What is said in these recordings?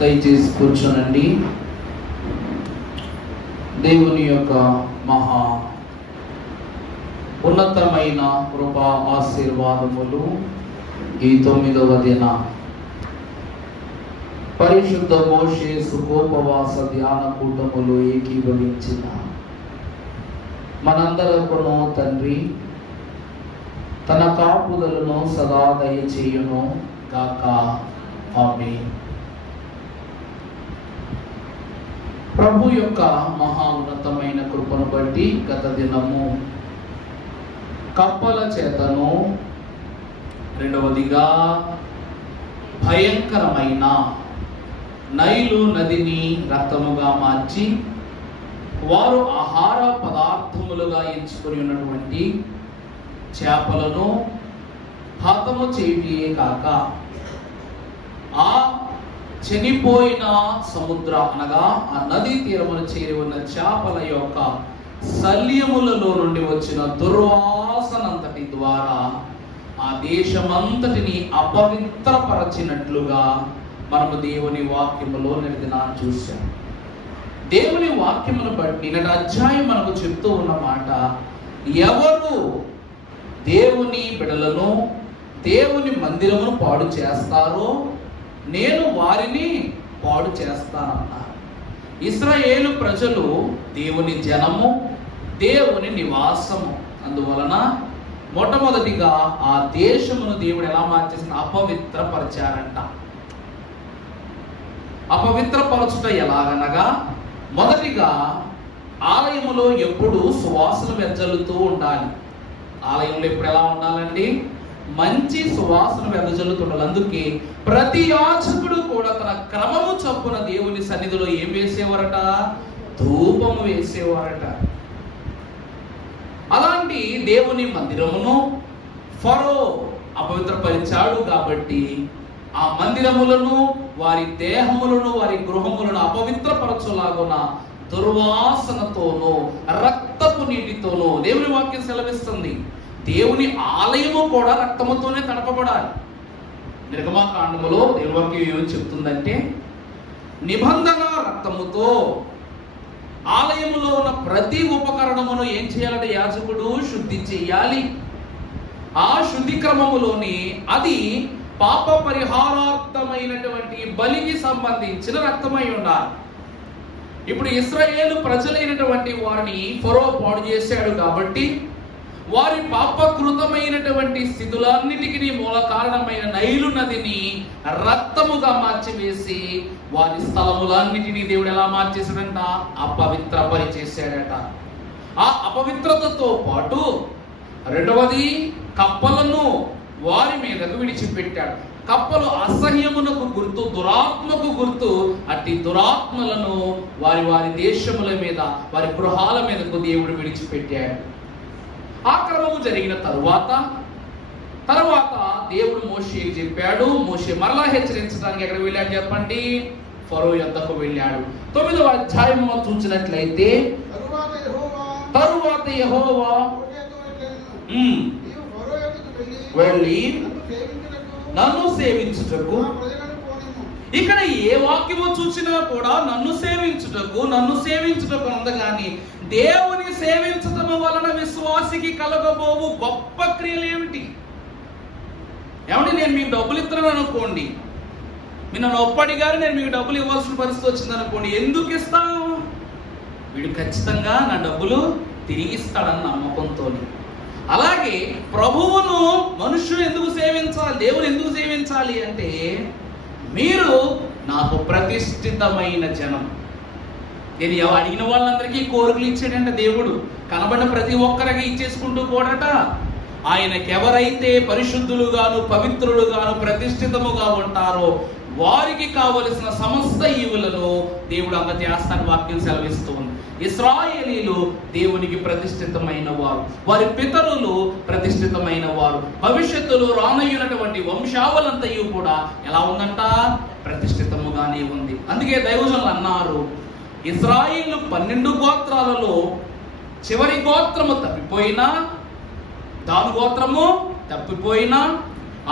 దయచేసి కూర్చోనండి. దేవుని యొక్క మహా ఉన్నతమైన కృపా ఆశీర్వాదములు ఈ 9వ దిన పరిశుద్ధ మోషే సుఖోపవాస ధ్యాన కూటములు ఏకీభవించిన మనందరకును తండ్రి తన కాపుదలను సదా దయచేయును గాక. ఆమేన్. ప్రభు యొక్క మహా ఉన్నతమైన కృపను బట్టి గత దినము కప్పల చేతను, రెండవదిగా భయంకరమైన నైలు నదిని రక్తముగా మార్చి వారు ఆహార పదార్థములుగా ఎంచుకొని ఉన్నటువంటి చేపలను హతము చేయే కాక ఆ చనిపోయిన సముద్ర అనగా ఆ నదీ తీరమును చేరి ఉన్న చేపల యొక్క శల్యములలో నుండి వచ్చిన దుర్వాసనంతటి ద్వారా ఆ దేశమంతటిని అపవిత్రపరచినట్లుగా మనము దేవుని వాక్యములో నిన్న చూశాం. దేవుని వాక్యమును బట్టి నిన్న అధ్యాయం మనకు చెప్తూ ఉన్న మాట, ఎవరు దేవుని బిడలను దేవుని మందిరమును పాడు చేస్తారో నేను వారిని పాడు చేస్తానన్నారు. ఇశ్రాయేలు ప్రజలు దేవుని జనము, దేవుని నివాసము. అందువలన మొట్టమొదటిగా ఆ దేశమును దేవుడు ఎలా మార్చేసిన అపవిత్రపరిచారంట. అపవిత్రపరచుట ఎలాగనగా, మొదటిగా ఆలయములో ఎప్పుడు సువాసన వెదజల్లుతూ ఉండాలి. ఆలయంలో ఎప్పుడు ఎలా ఉండాలండి? మంచి సువాసన వెదజల్లుతుండాలి. అందుకే ప్రతి యాజకుడు కూడా తన క్రమము చొప్పున దేవుని సన్నిధిలో ఏం వేసేవారట? ధూపము వేసేవారట. అలాంటి దేవుని మందిరమును ఫరో అపవిత్రపరిచాడు కాబట్టి ఆ మందిరములను, వారి దేహములను, వారి గృహములను అపవిత్రపరచులాగున దుర్వాసనతోనూ రక్తపు నీటితోనూ దేవుని వాక్యం సెలవిస్తుంది. దేవుని ఆలయము కూడా రక్తముతోనే తడపబడాలి. నిర్గమాకాండములో దేవుని వాక్యం ఏమని చెప్తుందంటే, నిబంధన రక్తముతో ఆలయములో ఉన్న ప్రతి ఉపకరణమును ఏం చేయాలంటే యాజకుడు శుద్ధి చేయాలి. ఆ శుద్ధి క్రమములోని అది పాప పరిహారార్థమైనటువంటి బలికి సంబంధించిన రక్తమై ఉండాలి. ఇప్పుడు ఇశ్రాయేలు ప్రజలైనటువంటి వారిని ఫరో పాడు చేశాడు కాబట్టి వారి పాపకృతమైనటువంటి స్థితులన్నిటికీ మూల కారణమైన నైలు నదిని రక్తముగా మార్చివేసి వారి స్థలములన్నిటినీ దేవుడు ఎలా మార్చేశాడంట? అపవిత్రపరిచేశాడట. ఆ అపవిత్రతతో పాటు రెండవది కప్పలను వారి మీదకు విడిచిపెట్టాడు. కప్పలు అసహ్యమునకు గుర్తు, దురాత్మకు గుర్తు. అట్టి దురాత్మలను వారి వారి దేశముల మీద, వారి గృహాల మీదకు దేవుడు విడిచిపెట్టాడు. ఆ క్రమము జరిగిన తరువాత దేవుడు మోషేకి చెప్పాడు. మోషే మరలా హెచ్చరించడానికి ఎక్కడికి వెళ్ళాడు చెప్పండి? ఫరో యొద్దకు వెళ్ళాడు. 9వ అధ్యాయం చూసినట్లయితే, తరువాత యెహోవా వెళ్ళి నన్ను సేవించుటకు, ఇక్కడ ఏ వాక్యము చూసినా కూడా నన్ను సేవించుటకు అందగాని దేవుని సేవించటము వలన విశ్వాసికి కలగబోవు గొప్ప క్రియలు ఏమిటి? ఏమంటే నేను మీకు డబ్బులు ఇస్తున్నాను అనుకోండి, మీరు నన్ను ఒప్పడిగారు, నేను మీకు డబ్బులు ఇవ్వాల్సిన పరిస్థితి వచ్చింది అనుకోండి, ఎందుకు ఇస్తాను? వీడు ఖచ్చితంగా నా డబ్బులు తిరిగిస్తాడన్న నమ్మకంతో. అలాగే ప్రభువును మనుష్యులు ఎందుకు సేవించాలి, దేవుని ఎందుకు సేవించాలి అంటే, మీరు నాకు ప్రతిష్ఠితమైన జనం. నేను అడిగిన వాళ్ళందరికీ కోరికలు ఇచ్చాడంట దేవుడు. కనబడిన ప్రతి ఒక్కరికి ఇచ్చేసుకుంటూ కూడట. ఆయనకెవరైతే పరిశుద్ధులుగాను పవిత్రులుగాను ప్రతిష్ఠితముగా ఉంటారో వారికి కావలసిన సమస్త ఈవులను దేవుడు అందజేస్తానని వాక్యం సెలవిస్తుంది. ఇశ్రాయేలీలు దేవునికి ప్రతిష్ఠితమైన వారు, వారి పితరులు ప్రతిష్ఠితమైన వారు. భవిష్యత్తులో రానయ్యున్నటువంటి వంశావళంతయు కూడా ఎలా ఉందంట? ప్రతిష్ఠితముగానే ఉంది. అందుకే దైవజనులు అన్నారు, ఇశ్రాయేలు 12 గోత్రాలలో చివరి గోత్రము తప్పిపోయినా, దాను గోత్రము తప్పిపోయినా,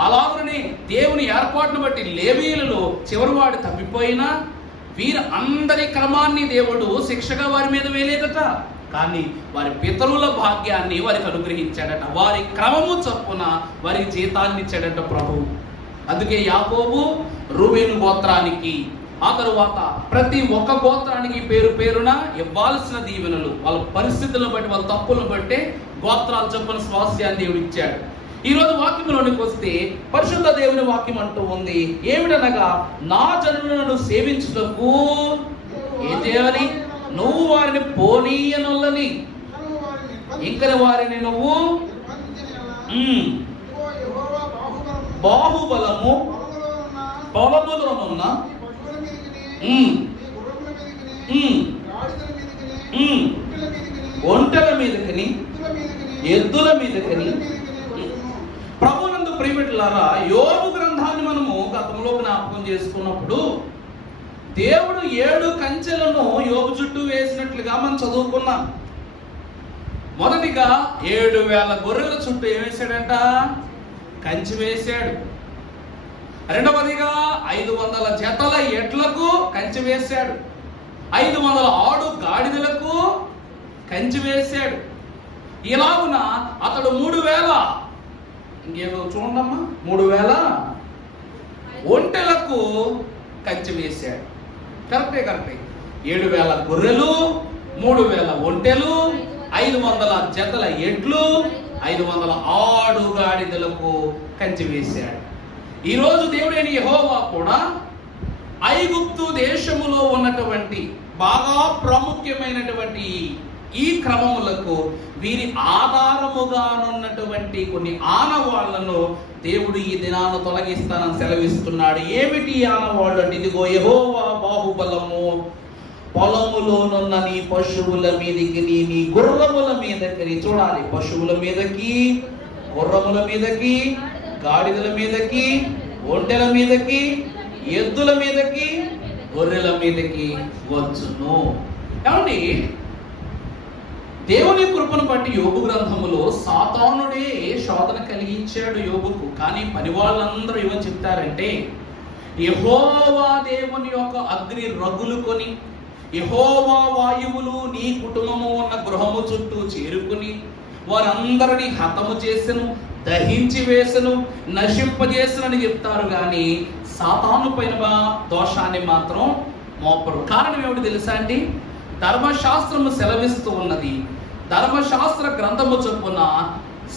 అలాగనే దేవుని ఏర్పాటును బట్టి లేవీయులలో చివరివాడు తప్పిపోయినా వీరు అందరి క్రమాన్ని దేవుడు శిక్షగా వారి మీద వేయలేదట, కానీ వారి పితరుల భాగ్యాన్ని వారికి అనుగ్రహించాడట. వారి క్రమము చొప్పున వారికి జీతాన్ని ఇచ్చాడట ప్రభువు. అందుకే యాకోబు రూబేను గోత్రానికి, ఆ తరువాత ప్రతి ఒక్క గోత్రానికి పేరు పేరున ఇవ్వాల్సిన దీవెనలు వాళ్ళ పరిస్థితులను బట్టి, వాళ్ళ తప్పులను బట్టి గోత్రాలు చొప్పున స్వాస్థ్యాన్ని దేవుడు ఇచ్చాడు. ఈ రోజు వాక్యంలోనికి వస్తే పరిశుద్ధ దేవుని వాక్యం అంటూ ఉంది ఏమిటనగా, నా జనులను సేవించుటకు ఏం చేయాలి? నువ్వు వారిని పోనీయనొల్లని, ఇంకని వారిని నువ్వు బాహుబలము పొలములోనున్న ఒంటెల మీదకని ఎద్దుల మీదకని. ప్రభునందు ప్రియమిటులారా, యోబు గ్రంథాన్ని మనము గతంలో జ్ఞాపకం చేసుకున్నప్పుడు దేవుడు 7 కంచెలను యోబు చుట్టూ వేసినట్లుగా మనం చదువుకున్నాం. మొదటిగా 7,000 గొర్రెల చుట్టూ ఏం వేశాడంట? కంచె వేశాడు. రెండవదిగా 500 జతల ఎడ్లకు కంచె వేశాడు. 500 ఆడు గాడిదలకు కంచె వేశాడు. ఇలాగున అతడు 3,000 ఇంకేదో చూడమ్మా 3,000 ఒంటెలకు కంచె వేశాడు. కరెక్టే. 7,000 గొర్రెలు, 3,000 ఒంటెలు, 500 జతల ఎడ్లు, 500 ఆడు గాడిదలకు కంచె వేశాడు. ఈరోజు దేవుడైన యెహోవా కూడా ఐగుప్తు దేశములో ఉన్నటువంటి బాగా ప్రాముఖ్యమైనటువంటి ఈ క్రమములకు వీరి ఆధారముగానున్నటువంటి కొన్ని ఆనవాళ్లను దేవుడు ఈ దినాన్ని తొలగిస్తానని సెలవిస్తున్నాడు. ఏమిటి ఆనవాళ్ళు అంటే, ఇదిగో యెహోవా బాహుబలము పొలములోనున్న నీ పశువుల మీదకి, నీ గుర్రముల మీదకి. చూడాలి, పశువుల మీదకి, గుర్రముల మీదకి, గాడిదల మీదకి, ఒంటెల మీదకి, ఎద్దుల మీదకి, గొర్రెల మీదకి వచ్చును. ఏమండి, దేవుని కృపను బట్టి యోబు గ్రంథములో సాతానుడే శోధన కలిగించాడు యోబుకు. కానీ పని వాళ్ళందరూ ఏమని చెప్తారంటే, యెహోవా దేవుని యొక్క అగ్ని రగులుకొని, యెహోవా వాయువులు నీ కుటుంబము ఉన్న గృహము చుట్టూ చేరుకుని వారందరినీ హతము చేసెను, దహించి వేసెను, నశింపజేసనని చెప్తారు. కానీ సాతాను పైన దోషాన్ని మాత్రం మోపరు. కారణం ఏమిటి తెలుసా అండి? ధర్మశాస్త్రము సెలవిస్తూ ఉన్నది. ధర్మశాస్త్ర గ్రంథము చొప్పున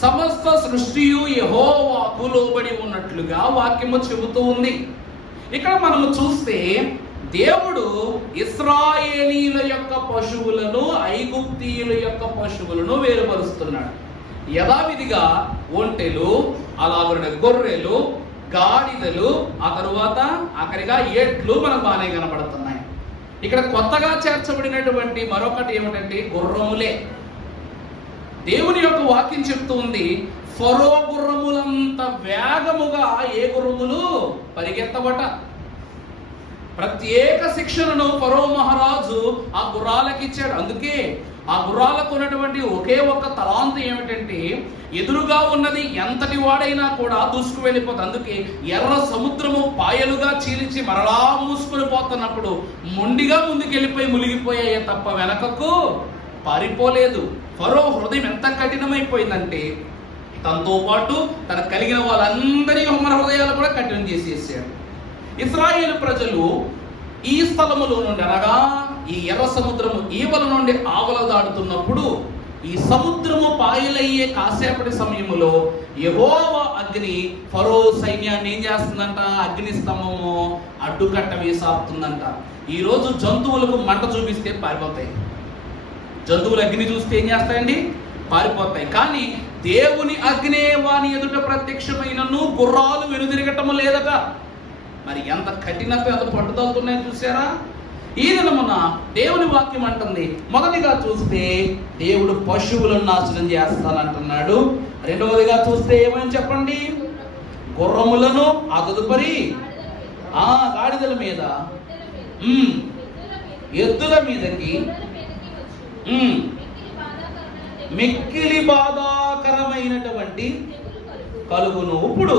సమస్త సృష్టియు యెహోవాకు లోబడి ఉన్నట్లుగా వాక్యము చెబుతూ ఉంది. ఇక్కడ మనము చూస్తే దేవుడు ఇశ్రాయేలీల యొక్క పశువులను ఐగుప్తీయుల యొక్క పశువులను వేరుపరుస్తున్నాడు. యథావిధిగా ఒంటెలు, అలాగే గొర్రెలు, గాడిదలు, ఆ తరువాత ఆఖరిగా ఎడ్లు మనకు బాగానే కనబడుతున్నాయి. ఇక్కడ కొత్తగా చేర్చబడినటువంటి మరొకటి ఏమిటంటే గుర్రములే. దేవుని యొక్క వాక్యం చెప్తూ ఉంది, ఫరో గుర్రములంత వేగముగా ఏ గుర్రములు పరిగెత్తబట. ప్రత్యేక శిక్షణను ఫరో మహారాజు ఆ గుర్రాలకు ఇచ్చాడు. అందుకే ఆ గుర్రాలకు ఉన్నటువంటి ఒకే ఒక్క తలాంతు ఏమిటంటే, ఎదురుగా ఉన్నది ఎంతటి వాడైనా కూడా దూసుకు వెళ్ళిపోతుంది. అందుకే ఎర్ర సముద్రము పాయలుగా చీల్చి మరలా మూసుకొని పోతున్నప్పుడు మొండిగా ముందుకెళ్ళిపోయి మునిగిపోయాయే తప్ప వెనకకు పారిపోలేదు. ఫరో హృదయం ఎంత కఠినమైపోయిందంటే, తనతో పాటు తనకు కలిగిన వాళ్ళందరి మన హృదయాలు కూడా కఠినం చేసేసాడు. ఇశ్రాయేలు ప్రజలు ఈ స్థలములో నుండి, అనగా ఈ ఎర్ర సముద్రము ఈవల నుండి ఆవల దాటుతున్నప్పుడు, ఈ సముద్రము పాయలయ్యే కాసేపటి సమయములో యెహోవా అగ్ని ఫరో సైన్యాన్ని ఏం చేస్తుందంట? అగ్ని స్తంభము అడ్డుకట్ట వేసాపుతుందంట. ఈ రోజు జంతువులకు మంట చూపిస్తే పారిపోతాయి. జంతువులు అగ్ని చూస్తే ఏం చేస్తాయండి? పారిపోతాయి. కానీ దేవుని అగ్నే వాని ఎదుట ప్రత్యక్షమైనను గుర్రాలు వెనుదిరగటము లేదట. మరి ఎంత కఠినత, ఎంత పట్టుదలుతున్నాయో చూసారా? ఈ దినమున దేవుని వాక్యం అంటుంది, మొదటిగా చూస్తే దేవుడు పశువులను నాశనం చేస్తానంటున్నాడు. రెండవదిగా చూస్తే ఏమని చెప్పండి? గుర్రములను, ఆ తదుపరి గాడిదల మీద, ఎద్దుల మీదకి, మిక్కిలి బాధాకరమైనటువంటి కలుగును. ఇప్పుడు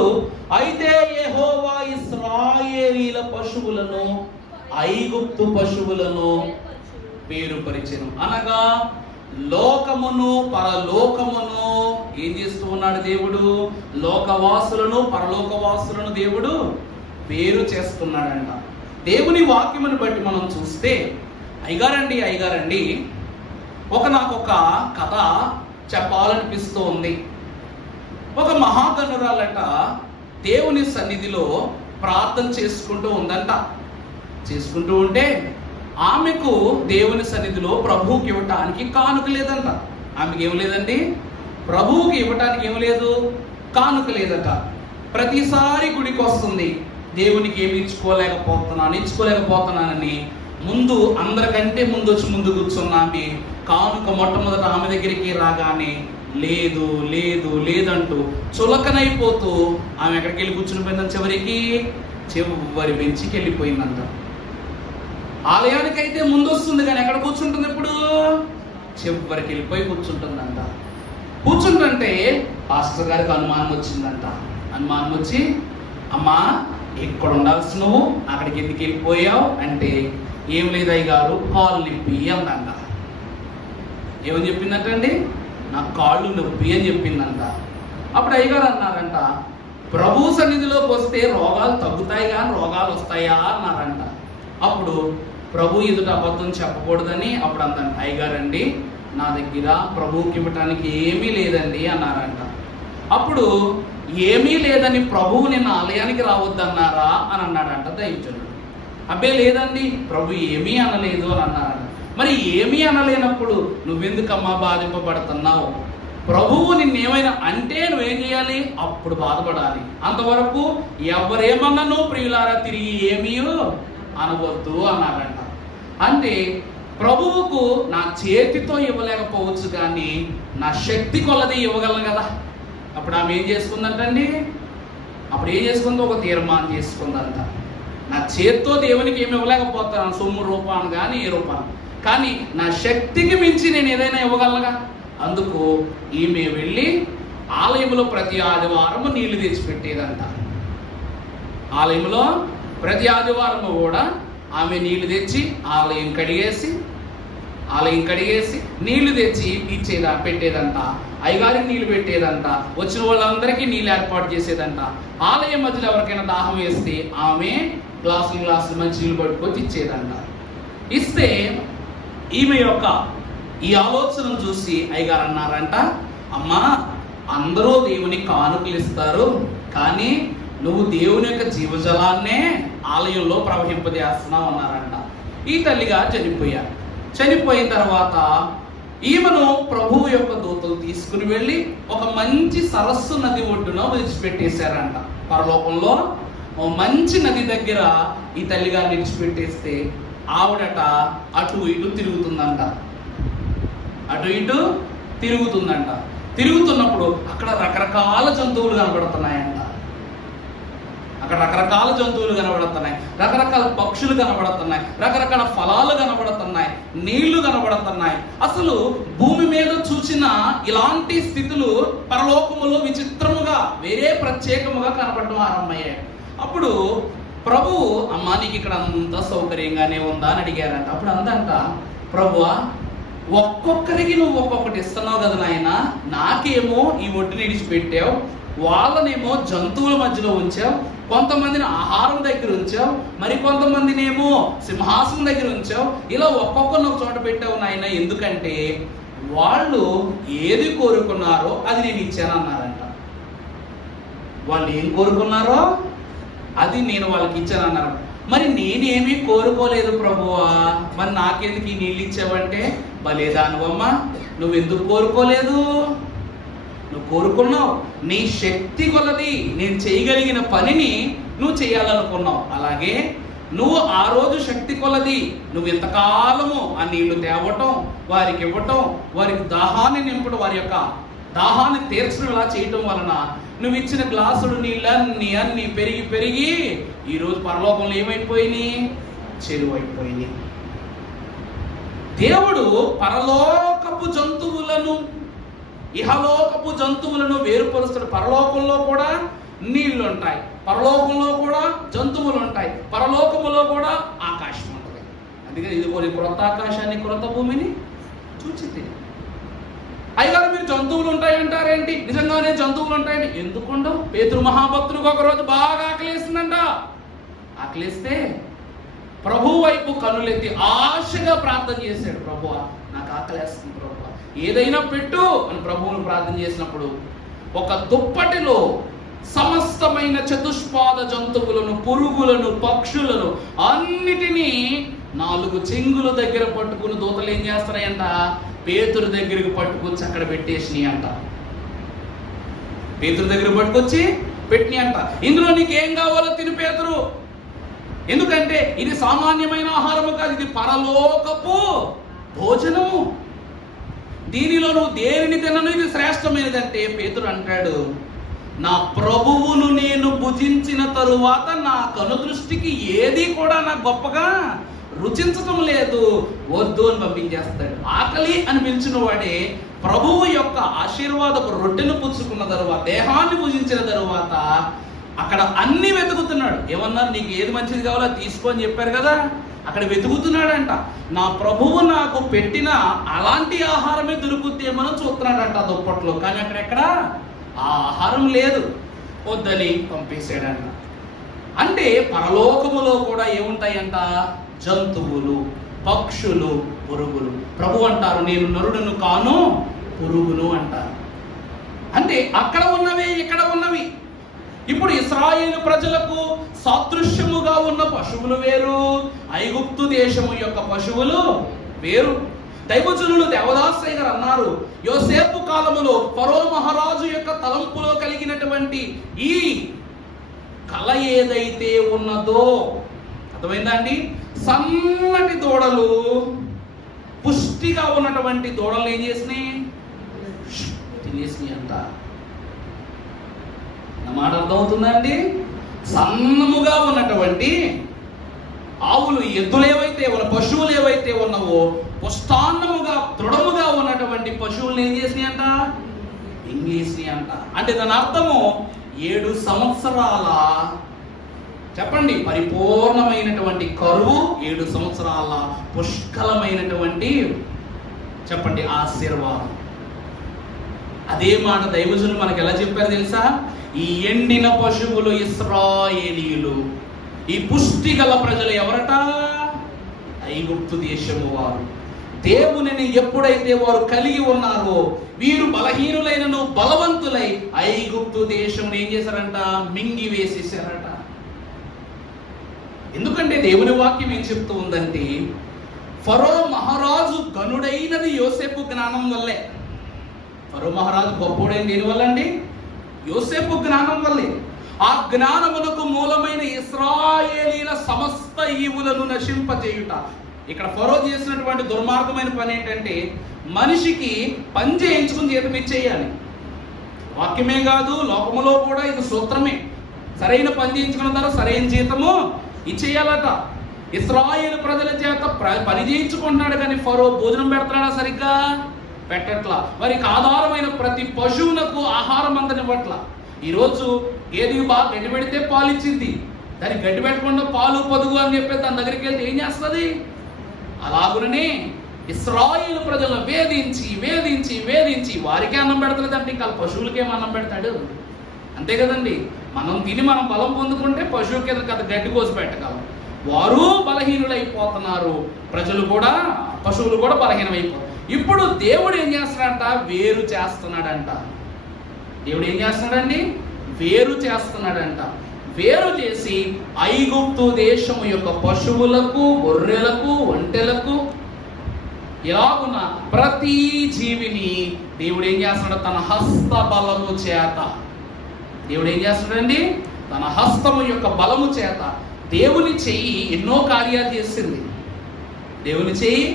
అయితే యెహోవా ఇశ్రాయేలీల పశువులను ఐగుప్తు పశువులను వేరుపరిచెను. అనగా లోకమును పరలోకమును ఏం చేస్తూ ఉన్నాడు దేవుడు? లోకవాసులను పరలోకవాసులను దేవుడు వేరు చేస్తున్నాడంట. దేవుని వాక్యమును బట్టి మనం చూస్తే అయ్యగారండి నాకు ఒక కథ చెప్పాలనిపిస్తూ ఉంది. ఒక మహాగణురాలట దేవుని సన్నిధిలో ప్రార్థన చేసుకుంటూ ఉందంట. చేసుకుంటూ ఉంటే ఆమెకు దేవుని సన్నిధిలో ప్రభువుకి ఇవ్వటానికి కానుక లేదంట. ఆమెకి ఏం లేదండి? ప్రభువుకి ఇవ్వటానికి ఏం లేదు, కానుక లేదట. ప్రతిసారి గుడికి వస్తుంది, దేవునికి ఏమి ఇచ్చుకోలేకపోతున్నానని ముందు అందరికంటే ముందు వచ్చి ముందు కూర్చున్న ఆమె కానుక మొట్టమొదట ఆమె దగ్గరికి రాగానే లేదు లేదు లేదంటూ చులకనైపోతూ ఆమె ఎక్కడికి వెళ్ళి కూర్చుని పోయిందని చివరి బెంచికి వెళ్ళిపోయిందంట. ఆలయానికి అయితే ముందు వస్తుంది కానీ ఎక్కడ కూర్చుంటుంది? ఇప్పుడు చివరికి వెళ్ళిపోయి కూర్చుంటుందంట. కూర్చుంటుంటే పాస్టర్ గారికి అనుమానం వచ్చిందంట. అనుమానం వచ్చి, అమ్మా ఇక్కడ ఉండాల్సి నువ్వు అక్కడికి ఎందుకు వెళ్ళిపోయావు అంటే, ఏం లేదు అయ్యగారు కాళ్ళు నొప్పి అందంట. ఏమని చెప్పిందంటండి? నాకు కాళ్ళు నొప్పి అని చెప్పిందంట. అప్పుడు అయ్యగారు అన్నారంట, ప్రభు సన్నిధిలోకి వస్తే రోగాలు తగ్గుతాయి కానీ రోగాలు వస్తాయా అన్నారంట. అప్పుడు ప్రభు ఎదుట అబద్ధం చెప్పకూడదని అప్పుడు అందంట, అయ్యగారండి నా దగ్గర ప్రభువుకి ఇవ్వటానికి ఏమీ లేదండి అన్నారంట. అప్పుడు ఏమీ లేదని ప్రభువు నిన్న ఆలయానికి రావద్దన్నారా అని అన్నాడంట దైవజనుడు. అబ్బే లేదండి ప్రభు ఏమీ అనలేదు అని అన్నారంట. మరి ఏమీ అనలేనప్పుడు నువ్వెందుకమ్మా బాధింపబడుతున్నావు? ప్రభువు నిన్నేమైనా అంటే నువ్వేం చేయాలి? అప్పుడు బాధపడాలి. అంతవరకు ఎవరేమన్నానో ప్రియులారా తిరిగి ఏమీ అనవద్దు అన్నారంట. అంటే ప్రభువుకు నా చేతితో ఇవ్వలేకపోవచ్చు కానీ నా శక్తి కొలది ఇవ్వగలను కదా. అప్పుడు ఆమె ఏం చేసుకుందంటండి? అప్పుడు ఏం చేసుకుందో ఒక తీర్మానం చేసుకుందంట. నా చేతితో దేవునికి ఏమి ఇవ్వలేకపోతున్నాను, సొమ్ము రూపాన్ని కానీ ఏ రూపాన్ని, కానీ నా శక్తికి మించి నేను ఏదైనా ఇవ్వగలనుగా. అందుకు ఈమె వెళ్ళి ఆలయంలో ప్రతి ఆదివారము నీళ్లు తెచ్చిపెట్టేదంట. ఆలయంలో ప్రతి ఆదివారము కూడా ఆమె నీళ్లు తెచ్చి ఆలయం కడిగేసి నీళ్లు తెచ్చి పెట్టేదంట. అయ్యగారికి నీళ్లు పెట్టేదంట. వచ్చిన వాళ్ళందరికీ నీళ్ళు ఏర్పాటు చేసేదంట. ఆలయం మధ్యలో ఎవరికైనా దాహం వేస్తే ఆమె గ్లాసులు మంచి నీళ్ళు పట్టుకొచ్చి ఇచ్చేదంట. ఇస్తే ఈమె యొక్క ఈ ఆలోచనను చూసి అయ్యగారు అన్నారంట, అమ్మా అందరూ దేవుని కానుకలు ఇస్తారు కానీ నువ్వు దేవుని యొక్క జీవజలాన్నే ఆలయంలో ప్రవహింపజేస్తున్నావు అన్నారంట. ఈ తల్లిగా చనిపోయిన తర్వాత ఈమెను ప్రభువు యొక్క దూతలు తీసుకుని వెళ్ళి ఒక మంచి సరస్సు నది ఒడ్డున విడిచిపెట్టేశారంట. పరలోకంలో ఓ మంచి నది దగ్గర ఈ తల్లిగా విడిచిపెట్టేస్తే ఆవిడట అటు ఇటు తిరుగుతుందంట. తిరుగుతున్నప్పుడు అక్కడ రకరకాల జంతువులు కనబడుతున్నాయంట. రకరకాల పక్షులు కనబడుతున్నాయి, రకరకాల ఫలాలు కనబడుతున్నాయి, నీళ్లు కనబడుతున్నాయి. అసలు భూమి మీద చూసిన ఇలాంటి స్థితులు పరలోకములో విచిత్రముగా వేరే ప్రత్యేకముగా కనబడడం ఆరంభమయ్యాయి. అప్పుడు ప్రభువు, అమ్మా నీకు ఇక్కడ అంతా సౌకర్యంగానే ఉందా అని అడిగారంట. అప్పుడు అందంట, ప్రభువా ఒక్కొక్కరికి నువ్వు ఒక్కొక్కటి ఇస్తున్నావు కదా నాయన, నాకేమో ఈ ఒడ్డుని విడిచిపెట్టావు, వాళ్ళనేమో జంతువుల మధ్యలో ఉంచావు, కొంతమందిని ఆహారం దగ్గర ఉంచావు, మరి కొంతమందినేమో సింహాసనం దగ్గర ఉంచావు, ఇలా ఒక్కొక్కరిని ఒక చోట పెట్టావు నాయన. ఎందుకంటే వాళ్ళు ఏది కోరుకున్నారో అది నేను ఇచ్చానన్నారంట. వాళ్ళు ఏం కోరుకున్నారో అది నేను వాళ్ళకి ఇచ్చానన్నారు. మరి నేనేమీ కోరుకోలేదు ప్రభువా, మరి నాకెందుకు ఈ నీళ్ళు ఇచ్చావంటే, భలేదా నువ్వమ్మా, నువ్వెందుకు కోరుకోలేదు? నువ్వు కోరుకున్నావు, నీ శక్తి కొలది నేను చేయగలిగిన పనిని నువ్వు చేయాలనుకున్నావు. అలాగే నువ్వు ఆ రోజు శక్తి కొలది నువ్వు ఎంతకాలము ఆ నీళ్లు తేవటం, వారికి ఇవ్వటం, వారికి దాహాన్ని నింపడం, వారి యొక్క దాహాన్ని తీర్చడం ఇలా చేయటం వలన నువ్వు ఇచ్చిన గ్లాసుడు నీళ్ళన్నీ పెరిగి ఈరోజు పరలోకంలో ఏమైపోయినాయి? చెరువైపోయినాయి. దేవుడు పరలోకపు జంతువులను ఇహలోకపు జంతువులను వేరుపరుస్తాడు. పరలోకంలో కూడా నీళ్లు ఉంటాయి, పరలోకంలో కూడా జంతువులు ఉంటాయి, పరలోకములో కూడా ఆకాశం ఉంటుంది. అందుకని ఇదిగో క్రొత్త ఆకాశాన్ని క్రొత్త భూమిని చూచి. అయ్యగారు మీరు జంతువులు ఉంటాయంటారేంటి? నిజంగానే జంతువులు ఉంటాయండి. ఎందుకుండవు? పేతురు మహాభక్తునికి ఒకరోజు బాగా ఆకలేసిందంట. ఆకలిస్తే ప్రభు వైపు కనులెత్తి ఆశగా ప్రార్థన చేశాడు. ప్రభువా నాకు ఆకలేస్తుంది ప్రభువా, ఏదైనా పెట్టు అని ప్రభువును ప్రార్థన చేసినప్పుడు ఒక దుప్పటిలో సమస్తమైన చతుష్పాద జంతువులను, పురుగులను, పక్షులను అన్నిటినీ 4 చెంగుల దగ్గర పట్టుకుని దూతలు ఏం చేస్తాయంట? పేతురు దగ్గరికి పట్టుకొచ్చి అక్కడ పెట్టేసినాయి అంట. పేతురు దగ్గర పట్టుకొచ్చి పెట్టినాయి అంట. ఇందులో నీకేం కావాలో తిను పేతురు, ఎందుకంటే ఇది సామాన్యమైన ఆహారము కాదు, ఇది పరలోకపు భోజనము. దీనిలో నువ్వు దేనిని తినను, ఇది శ్రేష్టమైనదంటే పేతురు అంటాడు, నా ప్రభువును నేను భుజించిన తరువాత నా కనుదృష్టికి ఏది కూడా నాకు గొప్పగా రుచించటం లేదు, వద్దు అని పంపించేస్తాడు. ఆకలి అని పిలిచిన వాడే ప్రభువు యొక్క ఆశీర్వాదపు రొట్టెను పుచ్చుకున్న తరువాత, దేహాన్ని భుజించిన తరువాత అక్కడ అన్ని వెతుకుతున్నాడు. ఏమన్నారు? నీకు ఏది మంచిది కావాలో తీసుకో అని చెప్పారు కదా, అక్కడ వెతుకుతున్నాడంట. నా ప్రభువు నాకు పెట్టిన అలాంటి ఆహారమే దొరుకుతేమని చూస్తున్నాడంట దుప్పట్లో. కానీ అక్కడెక్కడ ఆ ఆహారం లేదు, వద్దని పంపేశాడంట. అంటే పరలోకములో కూడా ఏముంటాయంట? జంతువులు, పక్షులు, పురుగులు. ప్రభు అంటారు నేను నరుడును కాను పురుగును అంటారు. అంటే అక్కడ ఉన్నవే ఇక్కడ ఉన్నవి. ఇప్పుడు ఇశ్రాయేలు ప్రజలకు సాదృశ్యముగా ఉన్న పశువులు వేరు, ఐగుప్తు దేశము యొక్క పశువులు వేరు. దైవజనులు దేవదాసయ్య గారు అన్నారు, యోసేపు కాలములో ఫరో మహారాజు యొక్క తలంపులో కలిగినటువంటి ఈ కళ ఏదైతే ఉన్నదో, అర్థమైందా అండి? సన్నటి దూడలు, పుష్టిగా ఉన్నటువంటి దూడలు ఏం చేసినాయి? తినేసినాయి అంట. నా మాట అర్థమవుతుందా అండి? సన్నముగా ఉన్నటువంటి ఆవులు, ఎద్దులు ఏవైతే ఉన్న పశువులు ఏవైతే ఉన్నావో, పుష్టాన్నముగా దృఢముగా ఉన్నటువంటి పశువులను ఏం చేసినాయి అంట? ఎంగేసినాయి అంట. అంటే దాని అర్థము 7 సంవత్సరాల, చెప్పండి, పరిపూర్ణమైనటువంటి కరువు, 7 సంవత్సరాల పుష్కలమైనటువంటి, చెప్పండి, ఆశీర్వాదం. అదే మాట దైవజనులు మనకు ఎలా చెప్పారు తెలుసా? ఈ ఎండిన పశువులు ఇశ్రాయేలీయులు, ఈ పుష్టి గల ప్రజలు ఎవరట? ఐగుప్తు దేశము వారు. దేవునిని ఎప్పుడైతే వారు కలిగి ఉన్నారో, వీరు బలహీనులైనను బలవంతులై ఐగుప్తు దేశం ఏం చేశారంట? మింగి వేసేసారట. ఎందుకంటే దేవుని వాక్యం ఏం చెప్తూ ఉందంటే, ఫరో మహారాజు గనుడైనది యోసేపు జ్ఞానం వల్లే. ఫరో మహారాజు గొప్పోడైన దేని వల్ల అండి? యోసేపు జ్ఞానం వల్లే. ఆ జ్ఞానమునకు మూలమైన ఇశ్రాయేలీల సమస్త ఈవులను నశింపజేయుట. ఇక్కడ ఫరో చేసినటువంటి దుర్మార్గమైన పని ఏంటంటే, మనిషికి పని చేయించుకుని జీతం ఇచ్చేయాలి. వాక్యమే కాదు, లోకములో కూడా ఇది సూత్రమే. సరైన పని చేయించుకున్న తర్వాత సరైన జీతము ఇచ్చేయాలట. ఇశ్రాయేలు ప్రజల చేత పని చేయించుకుంటున్నాడు, కానీ ఫరో భోజనం పెడుతున్నాడా? సరిగ్గా పెట్టట్లా. వారికి ఆధారమైన ప్రతి పశువునకు ఆహారం అందనివ్వట్ల. ఈరోజు ఏది బాగా గడ్డి పెడితే పాలు ఇచ్చింది, దానికి గడ్డి పెట్టకుండా పాలు పొదుగు అని చెప్పి దాని దగ్గరికి వెళ్తే ఏం చేస్తుంది? అలాగుననే ఇశ్రాయేలు ప్రజలను వేధించి వేధించి వేధించి వారికే అన్నం పెడతలేదంటే ఇంకా పశువులకేం అన్నం పెడతాడు? అంతే కదండి. మనం తిని మనం బలం పొందుకుంటే పశువుకి కదా గడ్డి కోసి పెట్టగలం. వారు బలహీనులైపోతున్నారు, ప్రజలు కూడా, పశువులు కూడా బలహీనమైపోతారు. ఇప్పుడు దేవుడు ఏం చేస్తున్నాడంట? వేరు చేస్తున్నాడంట. దేవుడు ఏం చేస్తున్నాడండి? వేరు చేస్తున్నాడంట. వేరు చేసి ఐగుప్తు దేశము యొక్క పశువులకు, గొర్రెలకు, ఒంటెలకు, ఇలాగున్న ప్రతి జీవిని దేవుడు ఏం చేస్తున్నాడు? తన హస్త బలము చేత. దేవుడు ఏం చేస్తున్నాడండి? తన హస్తము యొక్క బలము చేత. దేవుని చెయ్యి ఎన్నో కార్యాలు చేసింది. దేవుని చెయ్యి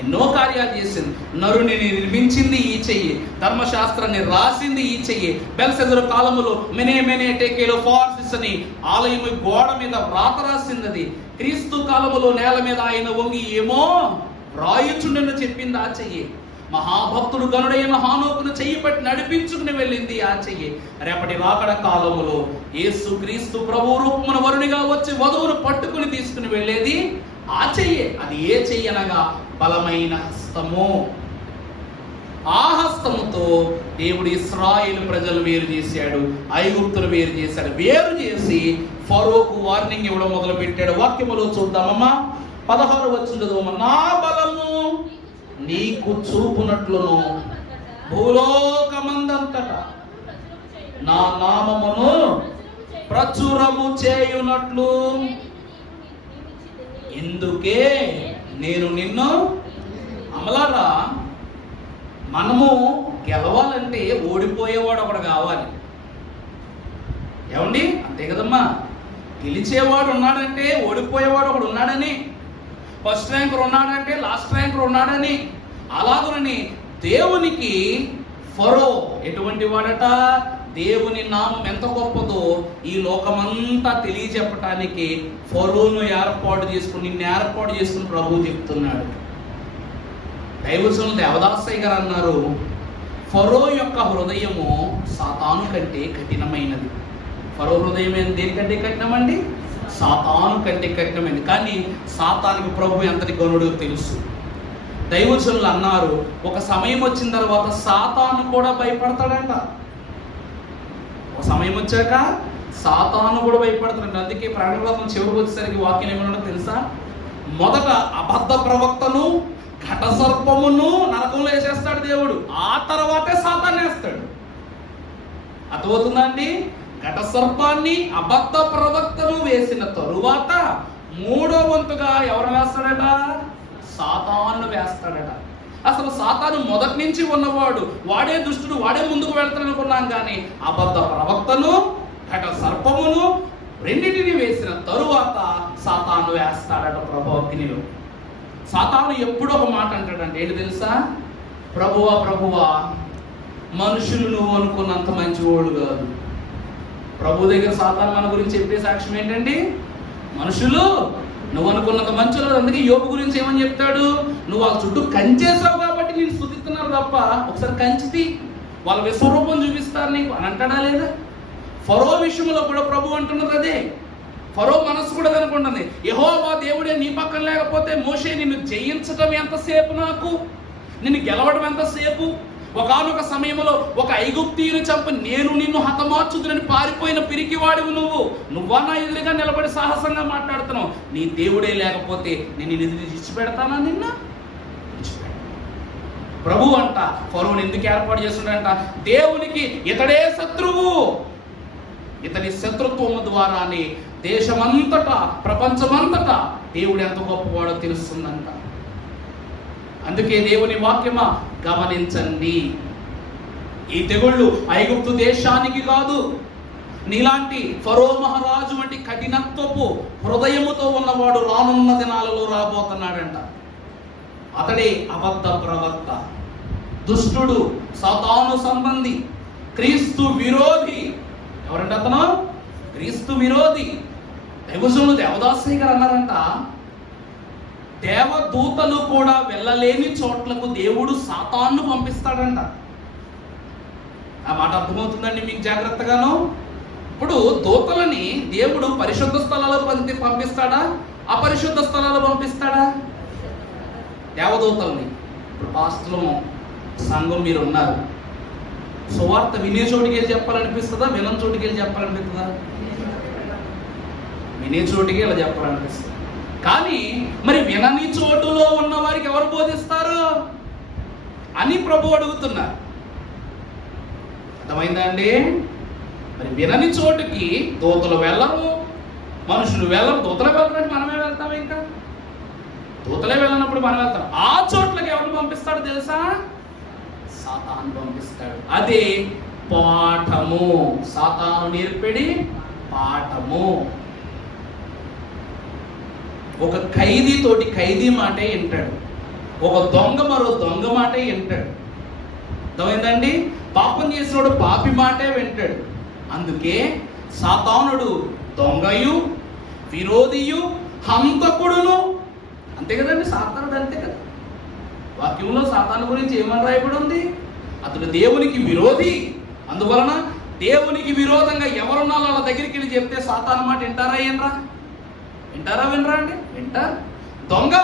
ఎన్నో కార్యాలు చేసింది. నరుని నిర్మించింది ఈ చెయ్యి, ధర్మశాస్త్రాన్ని రాసింది ఈ చెయ్యి. బెల్షెజరు కాలములో మెనే టేకేలో ఫార్సిస్ అని ఆలయము గోడ మీద వ్రాత రాసింది. క్రీస్తు కాలములో నేల మీద ఆయన వంగి ఏమో రాయుచుండని చెప్పింది ఆ చెయ్యి. మహాభక్తుడు గనుడైన హానోకును చెయ్యి పట్టి నడిపించుకుని వెళ్ళింది ఆ చెయ్యి. రేపటి రాకడ కాలములో యేసు క్రీస్తు ప్రభు రూపమున వరునిగా వచ్చి వధువును పట్టుకుని తీసుకుని వెళ్ళేది ఆ చెయ్యే. అది ఏ చెయ్యి అనగా బలమైన హస్తము. ఆ హస్తముతో దేవుడు ఇశ్రాయేలు ప్రజలు వేరు చేశాడు, ఐగుప్తులు వేరు చేశాడు. వేరు చేసి ఫరోకు వార్నింగ్ ఇవ్వడం మొదలు పెట్టాడు. వాక్యములో చూద్దామమ్మా, 16 వచనం చదువు. నా బలము నీకు చూపునట్లును భూలోకమందంతటా నా నామమును ప్రచురము చేయునట్లు ఇందుకే నేను నిన్ను. అమలారా, మనము గెలవాలంటే ఓడిపోయేవాడు ఒకడు కావాలి. ఏమండి, అంతే కదమ్మా. గెలిచేవాడు ఉన్నాడంటే ఓడిపోయేవాడు ఒకడు ఉన్నాడని, ఫస్ట్ ర్యాంకర్ ఉన్నాడంటే లాస్ట్ ర్యాంకర్ ఉన్నాడని. అలాగని దేవునికి ఫరో ఎటువంటి వాడట? దేవుని నామం ఎంత గొప్పదో ఈ లోకమంతా తెలియజెప్పటానికి ఫరోను ఏర్పాటు చేసుకుని, నిన్ను ఏర్పాటు చేసుకుని ప్రభువు చెప్తున్నాడు. దైవజనులు దేవదాసయ్య గారు అన్నారు, ఫరో యొక్క హృదయము సాతాను కంటే కఠినమైనది. ఫరో హృదయం దేనికంటే కఠినమండి? సాతాను కంటే కఠినమైనది. కానీ సాతానికి ప్రభు ఎంతటి గనుడో తెలుసు. దైవజనులు అన్నారు, ఒక సమయం వచ్చిన తర్వాత సాతాను కూడా భయపడతాడంట. ఒక సమయం వచ్చాక సాతాను కూడా భయపడతాడంట. అందుకే ప్రాణగ్రంథం చివరికి వచ్చేసరికి వాక్యం ఏమన్నా తెలుసా? మొదట అబద్ధ ప్రవక్తను, ఘట సర్పమును నరకంలో వేసేస్తాడు దేవుడు. ఆ తర్వాతే సాతాన్ని వేస్తాడు. అర్థమవుతుందండి? ఘట సర్పాన్ని, అబద్ధ ప్రవక్తను వేసిన తరువాత 3వ వంతుగా ఎవరు వేస్తాడట? సాతాను వేస్తాడట. అసలు సాతాను మొదటి నుంచి ఉన్నవాడు, వాడే దుష్టుడు, వాడే ముందుకు వెళ్తాడు అనుకున్నాం. కానీ అబద్ధ ప్రవక్తను, ఘట సర్పమును రెండింటిని వేసిన తరువాత సాతాను వేస్తాడట ప్రభావగ్నిలో. సాతాను ఎప్పుడో ఒక మాట అంటాడంటే ఏంటి తెలుసా? ప్రభువా ప్రభువా, మనుషులు నువ్వు అనుకున్నంత మంచివాడు కాదు. ప్రభు దగ్గర సాతాను మన గురించి చెప్పే సాక్ష్యం ఏంటండి? మనుషులు నువ్వు అనుకున్నంత మంచులు. అందుకే యోబు గురించి ఏమని చెప్తాడు? నువ్వు వాళ్ళ చుట్టూ కంచేసావు కాబట్టి నేను స్తుతిస్తున్నారు తప్ప ఒకసారి కంచితి వాళ్ళ విశ్వరూపం చూపిస్తారు నీకు అని అంటాడా లేదా? ఫరో విషయంలో కూడా ప్రభు అంటున్నది అదే. ఫరో మనసు కూడా అనుకుంటుంది, యెహోవా దేవుడే నీ పక్కన లేకపోతే మోషే నిన్ను జయించడం ఎంతసేపు, నాకు నిన్ను గెలవడం ఎంతసేపు? ఒకానొక సమయంలో ఒక ఐగుప్తీయుని చంపి నేను నిన్ను హతమార్చుదునని పారిపోయిన పిరికివాడివి నువ్వా నా ఎదురుగా నిలబడి సాహసంగా మాట్లాడుతున్నావు? నీ దేవుడే లేకపోతే నేను ఎదురు విడిచిపెడతానా? నిన్న ప్రభు అంట ఫరోని ఎందుకు ఏర్పాటు చేస్తున్నాడంట? దేవునికి ఇతడే శత్రువు. ఇతని శత్రుత్వము ద్వారానే దేశమంతటా, ప్రపంచమంతటా దేవుడు ఎంత గొప్పవాడో తెలుస్తుందంట. అందుకే దేవుని వాక్యమా గమనించండి, ఈ తెగుళ్ళు ఐగుప్తు దేశానికి కాదు, నీలాంటి ఫరో మహారాజు వంటి కఠినత్వపు హృదయముతో ఉన్నవాడు రానున్న దినాలలో రాబోతున్నాడంట. అతడే అబద్ధ ప్రవక్త, దుష్టుడు, సాతాను సంబంధి, క్రీస్తు విరోధి. ఎవరంటే అతను? క్రీస్తు విరోధి. దైవజనులు దేవదాసయ్య గారు అన్నారంట, దేవదూతలు కూడా వెళ్ళలేని చోట్లకు దేవుడు సాతాను పంపిస్తాడంట. ఆ మాట అర్థమవుతుందండి మీకు జాగ్రత్తగాను? ఇప్పుడు దూతలని దేవుడు పరిశుద్ధ స్థలాల్లో పంపిస్తాడా, అపరిశుద్ధ స్థలాల్లో పంపిస్తాడా? దేవదూతల్ని. ఇప్పుడు పాస్టర్లు సంఘం మీరు ఉన్నారు, సువార్త వినే చోటికి వెళ్ళి చెప్పాలనిపిస్తుందా, వినని చోటికి వెళ్ళి చెప్పాలనిపిస్తుందా? వినే చోటికి ఇలా చెప్పాలనిపిస్తుంది. కానీ మరి వినని చోటులో ఉన్న వారికి ఎవరు బోధిస్తారు అని ప్రభు అడుగుతున్నారు. అర్థమైందా అండి? మరి వినని చోటుకి దూతలు వెళ్ళరు, మనుషులు వెళ్ళరు. దూతలు వెళ్ళరంటే మనమే వెళ్తాం? ఇంకా దూతలే వెళ్ళినప్పుడు మనం వెళ్తాం. ఆ చోట్లకి ఎవరు పంపిస్తాడు తెలుసా? సాతాను పంపిస్తాడు. అదే పాఠము, సాతాను నేర్పిడి పాఠము. ఒక ఖైదీ తోటి ఖైదీ మాటే వింటాడు, ఒక దొంగ మరో దొంగ మాటే వింటాడు. అర్థమైందండి? పాపం చేసినోడు పాపి మాటే వింటాడు. అందుకే సాతానుడు దొంగయు, విరోధియు, హంతకుడును. అంతే కదండి, సాతానుడు అంతే కదా. వాక్యంలో సాతాను గురించి ఏమని రాయబడి ఉంది? అతడు దేవునికి విరోధి. అందువలన దేవునికి విరోధంగా ఎవరున్నా వాళ్ళ దగ్గరికి వెళ్ళి చెప్తే సాతాను మాట వింటారా వినరా అండి? వింటారు. దొంగ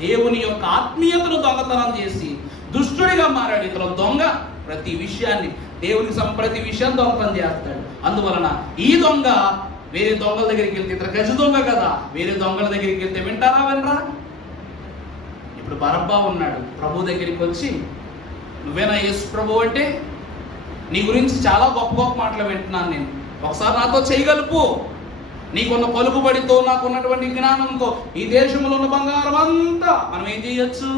దేవుని యొక్క ఆత్మీయతను దొంగతనం చేసి దుష్టుడిగా మారాడు. ఇతను దొంగ. ప్రతి విషయాన్ని ప్రతి విషయం దొంగతనం చేస్తాడు. అందువలన ఈ దొంగ వేరే దొంగల దగ్గరికి వెళ్తే, ఇతర గజ దొంగ కదా, వేరే దొంగల దగ్గరికి వెళ్తే వింటారా వినరా? ఇప్పుడు బరబ్బా ఉన్నాడు. ప్రభు దగ్గరికి వచ్చి, నువ్వేనా యేసు ప్రభు అంటే? నీ గురించి చాలా గొప్ప గొప్ప మాటలు వింటున్నాను నేను, ఒకసారి నాతో చేయగలుపు. నీకున్న పలుకుబడితో, నాకున్నటువంటి జ్ఞానంతో ఈ దేశంలో ఉన్న బంగారం అంతా మనం ఏం చేయొచ్చు?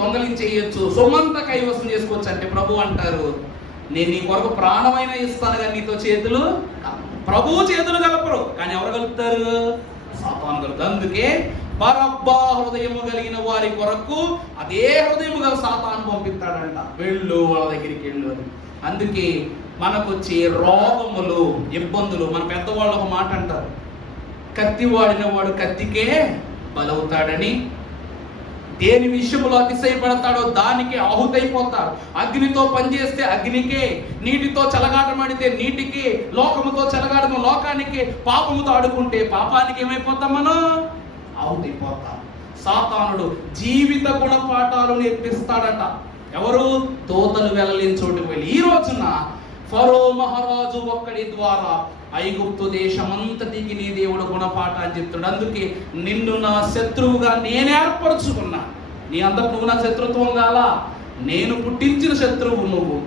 దొంగలించేయచ్చు, సొమ్మంతా కైవసం చేసుకోవచ్చు. అంటే ప్రభు అంటారు, నేను నీ కొరకు ప్రాణమైన ఇస్తాను కానీ నీతో చేతులు, ప్రభు చేతులు కలపరు. కానీ ఎవరు కలుపుతారు? సాతాను కలుపుతారు. అందుకే బరబ్బా హృదయము కలిగిన వారి కొరకు అదే హృదయము గల సాతాను పంపిస్తాడంట. వెళ్ళు, వాళ్ళ దగ్గరికి వెళ్ళు అని. అందుకే మనకు వచ్చే రోగములు, ఇబ్బందులు, మన పెద్దవాళ్ళు ఒక మాట అంటారు, కత్తి వాడిన వాడు కత్తికే బలవుతాడని. దేని విషయంలో అతిశయపడతాడో దానికి ఆహుతైపోతాడు. అగ్నితో పనిచేస్తే అగ్నికే, నీటితో చెలగాటమాడితే నీటికి, లోకముతో చెలగాటము లోకానికి, పాపముతో ఆడుకుంటే పాపానికి ఏమైపోతాం? మనం ఆహుతైపోతాం. సాతానుడు జీవిత గుణపాఠాలు నేర్పిస్తాడట. ఎవరు? తోతలు వెళ్ళలేని చోటుకు వెళ్ళి. ఈ రోజున ఫరో మహారాజు ఒక్కడి ద్వారా ఐగుప్తు దేశమంతటికి నీ దేవుడు గుణపాఠాన్ని చెప్తాడు. అందుకే నిన్ను నా శత్రువుగా నేను ఏర్పరచుకున్నా. నీ అందరు నువ్వు నా శత్రుత్వం కాలా, నేను పుట్టించిన శత్రువు నువ్వు.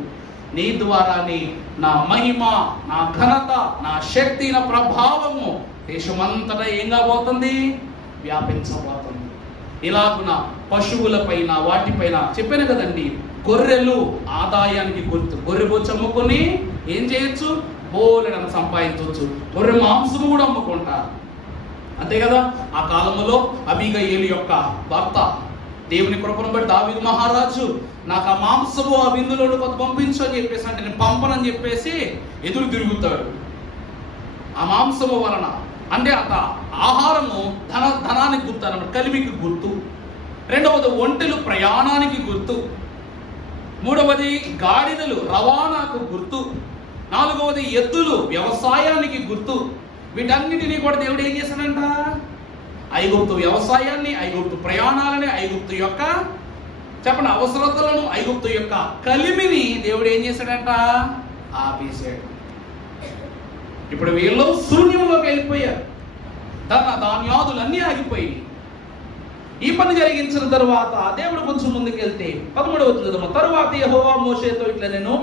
నీ ద్వారానే నా మహిమ, నా ఘనత, నా శక్తి, నా ప్రభావము దేశమంతటా ఏం కాబోతుంది? వ్యాపించబోతుంది. ఇలాగున పశువుల పైన, వాటిపైన చెప్పాను కదండి, గొర్రెలు ఆదాయానికి గుర్తు. గొర్రె బొచ్చు అమ్ముకొని ఏం చేయొచ్చు? బోలెడని సంపాదించవచ్చు. గొర్రె మాంసము కూడా అమ్ముకుంటారు, అంతే కదా. ఆ కాలంలో అబీగయీలు యొక్క భర్త దేవుని కృపను బట్టి దావీదు మహారాజు, నాకు ఆ మాంసము ఆ విందులో కొంత పంపించు అని చెప్పేసి అంటే, నేను పంపనని చెప్పేసి ఎదురు తిరుగుతాడు. ఆ మాంసము వలన అంటే ఆహారము ధనానికి గుర్తు అన్నమాట, కలిమికి గుర్తు. రెండవది ఒంటెలు ప్రయాణానికి గుర్తు. మూడవది గాడిదలు రవాణాకు గుర్తు. నాలుగవది ఎద్దులు వ్యవసాయానికి గుర్తు. వీటన్నిటినీ కూడా దేవుడు ఏం చేశాడంట? ఐగుప్తు వ్యవసాయాన్ని, ఐగుప్తు ప్రయాణాలని, ఐగుప్తు యొక్క చెప్పండి అవసరతలను, ఐగుప్తు యొక్క కలిమిని దేవుడు ఏం చేశాడంట? ఆపేశాడు. ఇప్పుడు వీళ్ళు శూన్యంలోకి వెళ్ళిపోయారు. ధాన్యాదులన్నీ ఆగిపోయి. ఈ పని జరిగించిన తరువాత దేవుడు కొంచెం ముందుకు వెళ్తే 13వ వచనం, తరువాత యెహోవా మోషేతో ఇట్లా నేను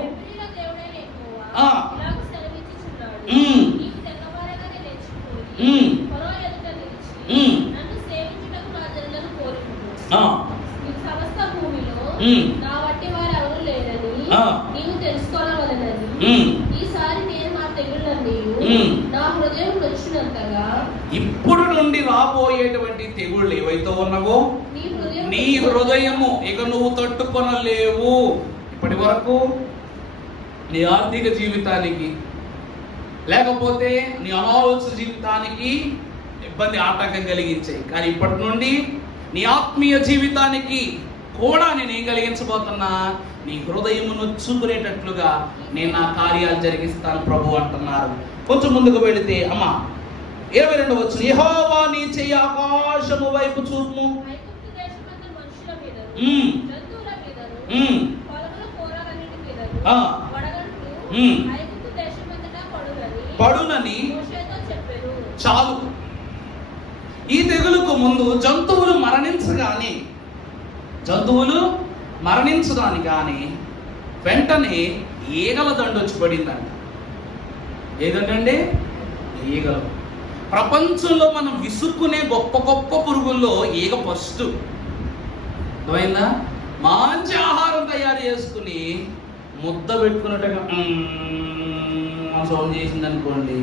ఇప్పుడు నుండి రాబోయేటువంటి తెగుళ్ళు ఏవైతే ఉన్నావో నీ హృదయము ఇక నువ్వు తట్టుకొనలేవు. ఇప్పటి వరకు నీ ఆర్థిక జీవితానికి, లేకపోతే నీ అనాలోచన జీవితానికి ఇబ్బంది, ఆటంకం కలిగించాయి. కానీ ఇప్పటి నుండి నీ ఆత్మీయ జీవితానికి కూడా నేనేం కలిగించబోతున్నా? నీ హృదయము నొచ్చుకునేటట్లుగా నేను నా కార్యాలు జరిగిస్తాను ప్రభు అంటున్నారు. కొంచెం ముందుకు వెళితే అమ్మా 22వ వచనం, యెహోవా నీ చెయ్యి ఆకాశము వైపు చూపుము, పడునని. చాలు. ఈ తెగులుకు ముందు జంతువులు మరణించడాని కానీ వెంటనే ఈగల దండు వచ్చి పడిందంట. ఏదంటే ఈగలు. ప్రపంచంలో మనం విసుక్కునే గొప్ప గొప్ప పురుగుల్లో ఈగ ఫస్ట్. అర్థమైందా? మంచి ఆహారం తయారు చేసుకుని ముద్ద పెట్టుకున్నట్టుగా సౌండ్ చేసింది అనుకోండి,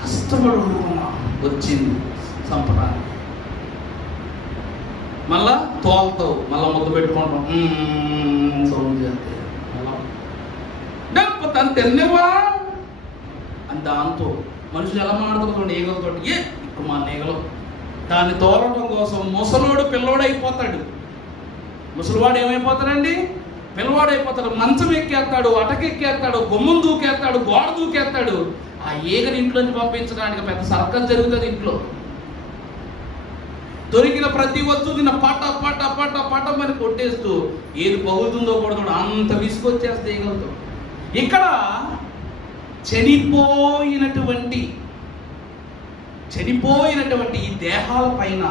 కష్టపడి వండుకున్నా వచ్చింది సంపడానికి. మళ్ళా తోలతో మళ్ళా ముద్ద పెట్టుకుంటాం, సౌండ్ చేస్తే తను తిన్నవా అని దాంతో మనుషులు ఎలా మాట్లాడుతుంటే ఈగలతో ఎక్కువ మా ఈగలు దాన్ని తోలటం కోసం ముసలోడు పిల్లోడు అయిపోతాడు. ముసలివాడు ఏమైపోతాడండి? పిల్లవాడు అయిపోతాడు. మంచం ఎక్కేస్తాడు, అటకెక్కేస్తాడు, గుమ్మం దూకేస్తాడు, గోడ దూకేస్తాడు. ఆ ఈగని ఇంట్లోంచి పంపించడానికి పెద్ద సర్కస్ జరుగుతుంది ఇంట్లో. దొరికిన ప్రతి వస్తువుని పట పట పట పటమని కొట్టేస్తూ ఏది పగులుతుందో కూడా అంత విసుకొచ్చేస్తే ఈగలతో. ఇక్కడ చనిపోయినటువంటి ఈ దేహాల పైన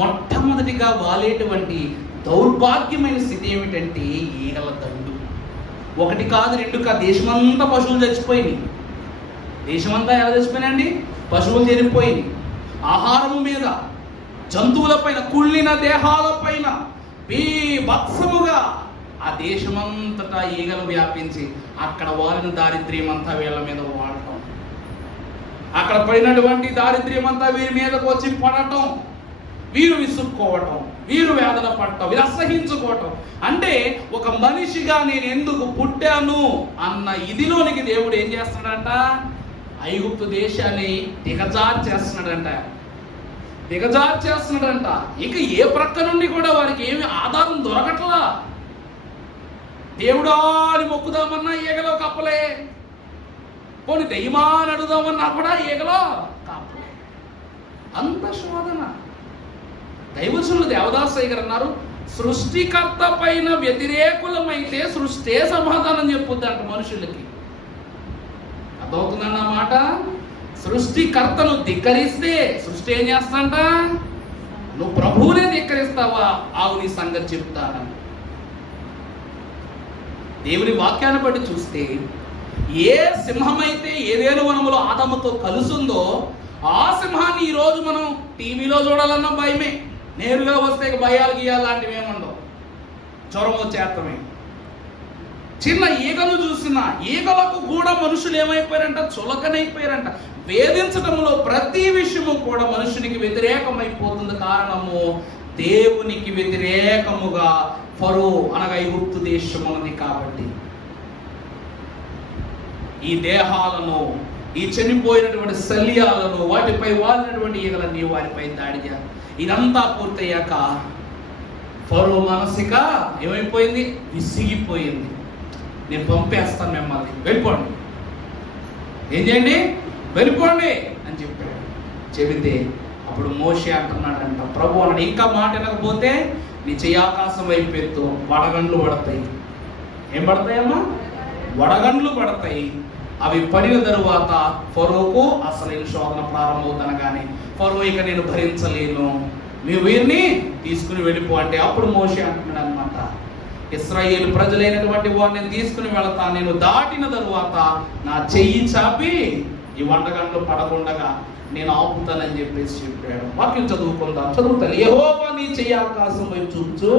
మొట్టమొదటిగా వాలేటువంటి దౌర్భాగ్యమైన స్థితి ఏమిటంటే ఈగల దండు. ఒకటి కాదు, రెండు కాదు, దేశమంతా పశువులు చచ్చిపోయినాయి. దేశమంతా ఎలా చచ్చిపోయినాయండి? పశువులు చనిపోయినాయి. ఆహారం మీద, జంతువుల పైన, కుళ్ళిన దేహాల పైన బీభత్సముగా ఆ దేశమంతటా ఈగలు వ్యాపించి అక్కడ వాలిన దారిద్ర్యం అంతా వీళ్ళ మీద వాడటం, అక్కడ పడినటువంటి దారిద్ర్యం అంతా వీరి మీదకు వచ్చి పడటం, వీరు విసుక్కోవటం, వీరు వేదన పడటం, వీరు అసహించుకోవటం. అంటే ఒక మనిషిగా నేను ఎందుకు పుట్టాను అన్న ఇదిలోనికి దేవుడు ఏం చేస్తున్నాడంట? ఐగుప్తు దేశాన్ని దిగజార్చేస్తున్నాడంట. ఇక ఏ ప్రక్క నుండి కూడా వారికి ఏమి ఆధారం దొరకట్లా. దేవుడా అని మొక్కుదామన్నా ఈగలో కప్పలే, పోనీ దెయ్యమా అని అడుగుదామన్నా కూడా ఈగలో కప్పలే. అంత శోధన. దైవజనులు దేవదాసయ్య గారు అన్నారు, సృష్టికర్త పైన వ్యతిరేకులమైతే సృష్టే సమాధానం చెప్పుద్దంట మనుషులకి. అర్థమవుతుందన్న మాట. సృష్టికర్తను ధిక్కరిస్తే సృష్టి ఏం చేస్తాంట? నువ్వు ప్రభువునే ధిక్కరిస్తావా? ఆవు నీ సంగతి చెప్తానని. దేవుని వాక్యాన్ని బట్టి చూస్తే ఏ సింహమైతే ఏదేను వనములో ఆదాముతో కలుసుందో ఆ సింహాన్ని ఈ రోజు మనం టీవీలో చూడాలన్న భయమే. నేరుగా వస్తే భయాలు గీయాలి లాంటివి ఏముండవు, జ్వరం వచ్చేత్తమే. చిన్న ఈగను చూసిన ఈగలకు కూడా మనుషులు ఏమైపోయారంట? చులకనైపోయారంట. వేధించడంలో ప్రతి విషయము కూడా మనుషునికి వ్యతిరేకమైపోతుంది. కారణము దేవునికి వ్యతిరేకముగా ఫరో అనగా ఐగుప్తు దేశం ఉన్నది కాబట్టి. ఈ దేహాలను, ఈ చనిపోయినటువంటి శల్యాలను, వాటిపై వాలినటువంటి ఈగలన్నీ వారిపై దాడి చేయాలి. ఇదంతా పూర్తయ్యాక ఫరో మనసిక ఏమైపోయింది? విసిగిపోయింది. నేను పంపేస్తాను మిమ్మల్ని, వెళ్ళిపోండి, ఏం చేయండి, వెళ్ళిపోండి అని చెప్పాడు. చెబితే అప్పుడు మోషే అంటున్నాడంట, ప్రభు అన్నాడు, ఇంకా మాట వినకపోతే నీ చెయ్యి ఆకాశం వైపు ఎత్తు, వడగండ్లు పడతాయి. ఏం పడతాయమ్మా? వడగండ్లు పడతాయి. అవి పడిన తరువాత ఫరోకు అసలైన శోధన ప్రారంభమవుతనగానే ఫరో ఇక నేను భరించలేను, మీరు వీరిని తీసుకుని వెళ్ళిపో అంటే అప్పుడు మోషే అంటున్నాడు అనమాట, ఇశ్రాయేలు ప్రజలైనటువంటి వారిని తీసుకుని వెళతా, నేను దాటిన తరువాత నా చెయ్యి చాపి ఈ వంటగంటలు పడకుండగా నేను ఆపుతానని చెప్పేసి చెప్పాడు. వాక్యం చదువుకుందాం, చదువుతాను. యెహోవా నీ చెయ్యి ఆకాశం వైపు చూపుచు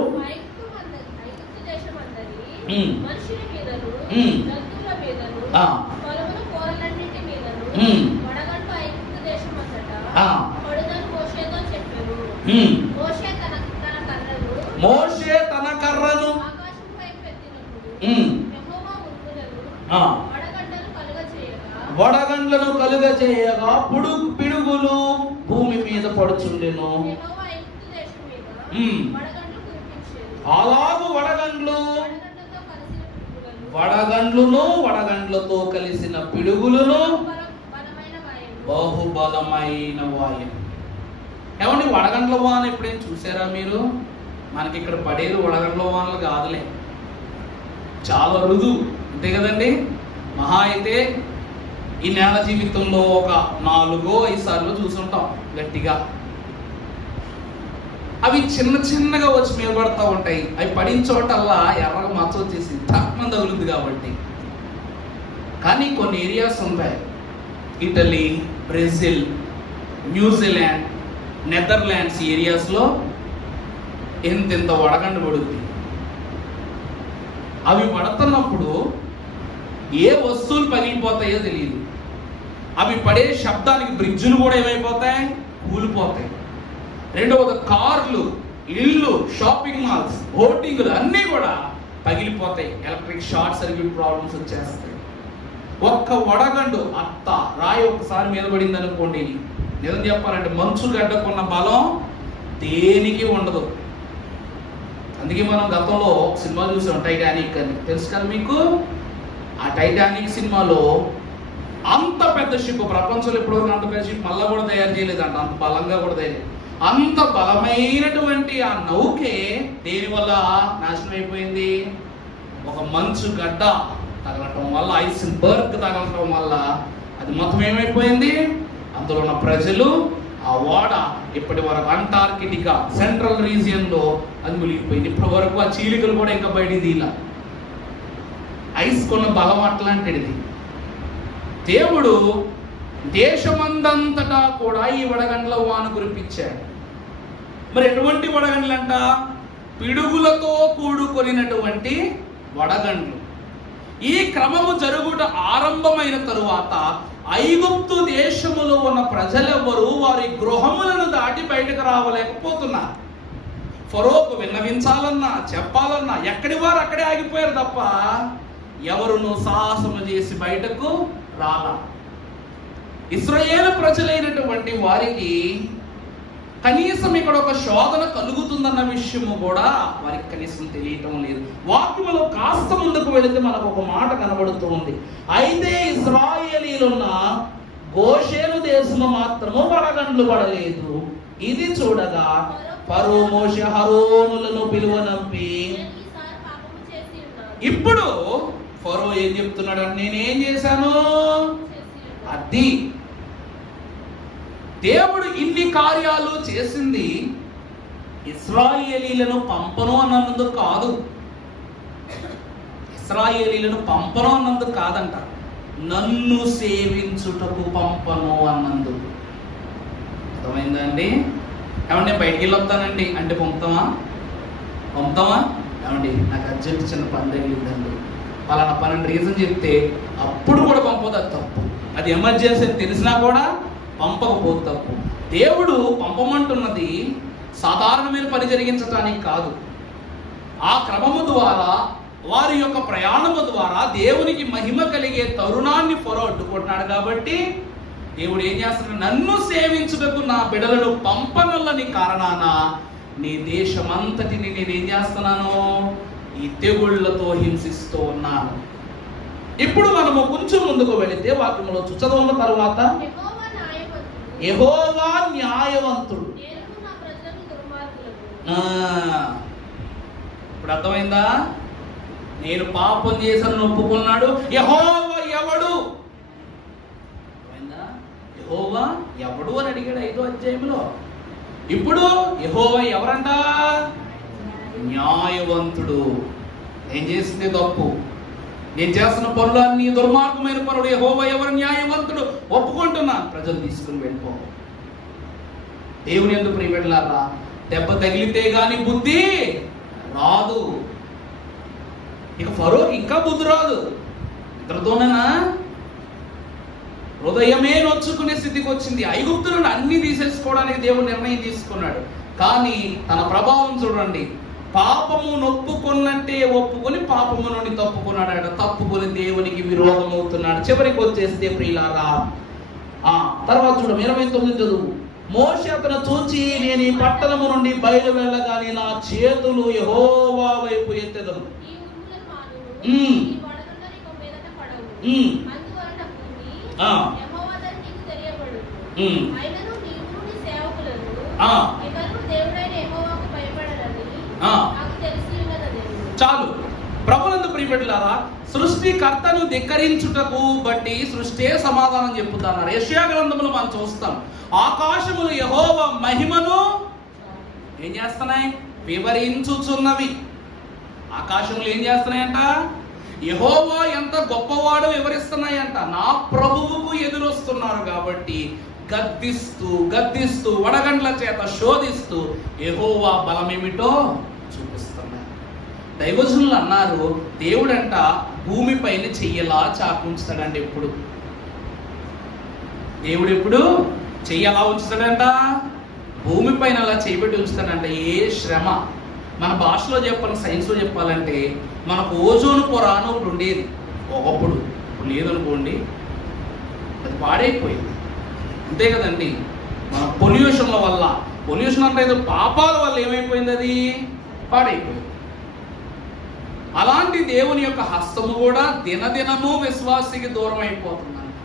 మోషే తన కర్రను వడగండ్లను కలుగజేయగా పిడుగులు భూమి మీద పడుచుండెను. అలాగు వడగండ్లతో కలిసిన పిడుగులను బహుబలమైన వాయు. ఏమండి, వడగండ్ల వాన ఎప్పుడేం చూసారా మీరు? మనకి ఇక్కడ పడేది వడగండ్ల వానలు కాదులే, చాలా అరుదు, అంతే కదండి. మహా అయితే ఈ నేల జీవితంలో ఒక 4-5 సార్లు చూసుంటాం గట్టిగా. అవి చిన్న చిన్నగా వచ్చి మీద పడతా ఉంటాయి. అవి పడిన చోటల్లా ఎర్రగా మచ్చ వచ్చేసి తక్కువ తగులుద్ది కాబట్టి. కానీ కొన్ని ఏరియాస్ ఉంటాయి, ఇటలీ, బ్రెజిల్, న్యూజిలాండ్, నెదర్లాండ్స్ ఏరియాస్లో ఎంతెంత వడగండు పడుద్ది. అవి పడుతున్నప్పుడు ఏ వస్తువులు పగిలిపోతాయో తెలియదు. అవి పడే శబ్దానికి బ్రిడ్జులు కూడా ఏమైపోతాయి? కూలిపోతాయి. రెండవది కార్లు, ఇళ్ళు, షాపింగ్ మాల్స్, హోర్డింగ్లు అన్నీ కూడా పగిలిపోతాయి. ఎలక్ట్రిక్ షార్ట్ సర్క్యూట్ ప్రాబ్లమ్స్ వచ్చేస్తాయి. ఒక్క వడగండు అత్త రాయి ఒక్కసారి మీద పడింది అనుకోండి, నిజం చెప్పాలంటే మంచు గడ్డకున్న బలం దేనికి ఉండదు. అందుకే మనం గతంలో సినిమా చూసాం టైటానిక్ అని, తెలుసు కదా మీకు. ఆ టైటానిక్ సినిమాలో అంత పెద్ద షిప్, ప్రపంచంలో ఎప్పుడో అంత పెద్ద షిప్ మళ్ళా కూడా తయారు చేయలేదంట, అంత బలంగా కూడా తయారు. అంత బలమైనటువంటి ఆ నౌకే దేనివల్ల నాశనం అయిపోయింది? ఒక మంచు గడ్డ తగలటం వల్ల, ఐస్బర్గ్ తగలటం వల్ల అది మొత్తం ఏమైపోయింది? అందులో ఉన్న ప్రజలు, ఆ ఓడ ఇప్పటి వరకు అంటార్కిటికా సెంట్రల్ రీజియన్ లో అది మునిగిపోయింది. ఇప్పటి వరకు ఆ చీలికలు కూడా ఇంకా బయటిది. ఇలా ఐస్ కొన్న బలం అట్లాంటిది. దేవుడు దేశమందంతటా కూడా ఈ వడగండ్ల వాన కురిపించాడు. మరి ఎటువంటి వడగండ్లంట? పిడుగులతో కూడుకొనినటువంటి వడగండ్లు. ఈ క్రమము జరుగుట ఆరంభమైన తరువాత ఐగుప్తు దేశములో ఉన్న ప్రజలెవరూ వారి గృహములను దాటి బయటకు రావలేకపోతున్నారు. ఫరోకు విన్నవించాలన్నా చెప్పాలన్నా ఎక్కడి వారు అక్కడే ఆగిపోయారు తప్ప ఎవరును సాహసము చేసి బయటకు రాలా. ఇశ్రాయేలు ప్రజలైనటువంటి వారికి కనీసం ఇక్కడ ఒక శోధన కలుగుతుందన్న విషయము కూడా వారికి కనీసం తెలియటం లేదు. వాక్యములో కాస్త ముందుకు వెళితే మనకు ఒక మాట కనబడుతూ ఉంది. అయితే ఇశ్రాయేలీలున్న గోషేను దేశము మాత్రము వడగండ్లు పడలేదు. ఇది చూడగా ఫరో మోషే హరోనులను పిలువనంపి, ఇప్పుడు ఫరో ఏం చెప్తున్నాడు? నేనేం చేశాను? అది దేవుడు ఇన్ని కార్యాలు చేసింది ఇశ్రాయేలీలను పంపను అన్నందుకు కాదు. ఇశ్రాయేలీలను పంపను అన్నందుకు కాదంట, నన్ను సేవించుటకు పంపను అన్నందుకు. అర్థమైందా అండి? ఏమంటే బయటికి వెళ్ళి వస్తానండి అంటే పంపుతామా? ఏమండి నాకు అర్జెంట్ చిన్న పని తగిలిందండి, పలానా పని రీజన్ చెప్తే అప్పుడు కూడా పంపదు, అది తప్పు. అది ఎమర్జెన్సీ అని తెలిసినా కూడా పంపకపోతే తప్పు. దేవుడు పంపమంటున్నది సాధారణమైన పని జరిగించడానికి కాదు. ఆ క్రమము ద్వారా, వారి యొక్క ప్రయాణము ద్వారా దేవునికి మహిమ కలిగే తరుణాన్ని ఫరో అడ్డుకుంటున్నాడు. కాబట్టి దేవుడు ఏం చేస్తున్నాడు? నన్ను సేవించుటకు నా బిడ్డలను పంపనల్లని కారణాన నీ దేశమంతటిని నేనేం చేస్తున్నాను? ఈ తెగుళ్లతో హింసిస్తూ ఉన్నాను. ఇప్పుడు మనము కొంచెం ముందుకు వెళితే వాక్యంలో చదవన్న తర్వాత యెహోవా న్యాయవంతుడు. ఇప్పుడు అర్థమైందా? నేను పాపం చేశాను ఒప్పుకున్నాడు. యెహోవా ఎవడు? అర్థమైందా? యెహోవా ఎవడు అని అడిగాడు 5వ అధ్యాయంలో. ఇప్పుడు యెహోవా ఎవరంట? న్యాయవంతుడు. నేను చేసింది తప్పు, నేను చేస్తున్న పనులు అన్ని దుర్మార్గమైన పనులు. యెహోవా ఎవరు? న్యాయవంతుడు. ఒప్పుకుంటున్నాను. ప్రజలు తీసుకుని వెళ్ళిపో. దేవుని యందు ప్రియబిడ్డలారా, దెబ్బ తగిలితే గాని బుద్ధి రాదు. ఇక ఫరోకి ఇంకా బుద్ధి రాదు. ఇతరుతోనేనా? హృదయమే నొచ్చుకునే స్థితికి వచ్చింది. ఐగుప్తులను అన్ని తీసేసుకోవడానికి దేవుడు నిర్ణయం తీసుకున్నాడు. కానీ తన ప్రభావం చూడండి. పాపము నొప్పుకున్నట్టే ఒప్పుకొని పాపము నుండి తప్పుకున్నాడు. తప్పుకొని దేవునికి విరోధం అవుతున్నాడు. చివరికి వచ్చేస్తే ప్రియులారా, తర్వాత చూడ 29 చదువు. మోషే అతను చూచి, నేను ఈ పట్టణము నుండి బయలు వెళ్ళగానే నా చేతులు యెహోవా వైపు ఎత్తెదను. చాలు. ప్రభునందు ప్రియబిడ్డలారా, సృష్టికర్తను ధిక్కరించుటకు బట్టి సృష్టి సమాధానం చెప్పుతున్నారు. యెషయా గ్రంథములు మనం చూస్తాం. ఆకాశములు యెహోవా మహిమను ఏం చేస్తున్నాయి? వివరించుచున్నవి. ఆకాశములు ఏం చేస్తున్నాయంట? యెహోవా ఎంత గొప్పవాడో వివరిస్తున్నాయంట. నా ప్రభువుకు ఎదురొస్తున్నారు కాబట్టి గద్దిస్తూ గద్దిస్తూ వడగండ్ల చేత శోధిస్తూ యెహోవా బలమేమిటో చూపిస్తున్నారు. దైవజనులు అన్నారు, దేవుడంట భూమిపైన చెయ్యలా చాకుంచుతాడండి. ఎప్పుడు దేవుడు ఎప్పుడు చెయ్యలా ఉంచుతాడంట? భూమిపైన అలా చేయబెట్టి ఉంచుతాడంట. ఏ శ్రమ, మన భాషలో చెప్పాలి, సైన్స్లో చెప్పాలంటే మనకు ఓజోన్ పొర అని ఒకటి ఉండేది ఒకప్పుడు. లేదనుకోండి, అది పాడైపోయింది. అంతే కదండి. మన పొల్యూషన్ల వల్ల, పొల్యూషన్ అంటే ఏదో పాపాల వల్ల ఏమైపోయింది, అది పాడైపోయింది. అలాంటి దేవుని యొక్క హస్తము కూడా దినదినము విశ్వాసికి దూరం అయిపోతుందంట.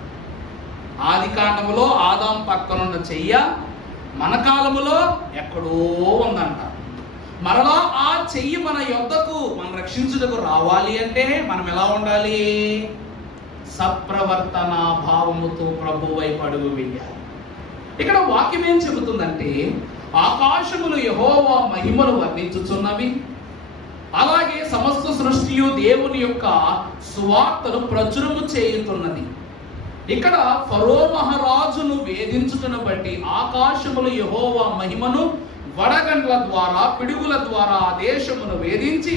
ఆది కాండములో ఆదాం పక్కనున్న చెయ్య మన కాలములో ఎక్కడో ఉందంట. మరలా ఆ చెయ్యి మన యొద్దకు మనం రక్షించుటకు రావాలి అంటే మనం ఎలా ఉండాలి? సత్ప్రవర్తన భావముతో ప్రభు వైపు అడుగు వేయాలి. ఇక్కడ వాక్యం ఏం చెబుతుందంటే, ఆకాశములు యెహోవా మహిమను వర్ణించుచున్నవి, అలాగే సమస్త సృష్టియు దేవుని యొక్క సువార్తను ప్రచురము చేయుతున్నది. ఇక్కడ ఫరో మహారాజును వేధించుటను బట్టి ఆకాశములు యెహోవా మహిమను వడగండ్ల ద్వారా, పిడుగుల ద్వారా ఆ దేశమును వేధించి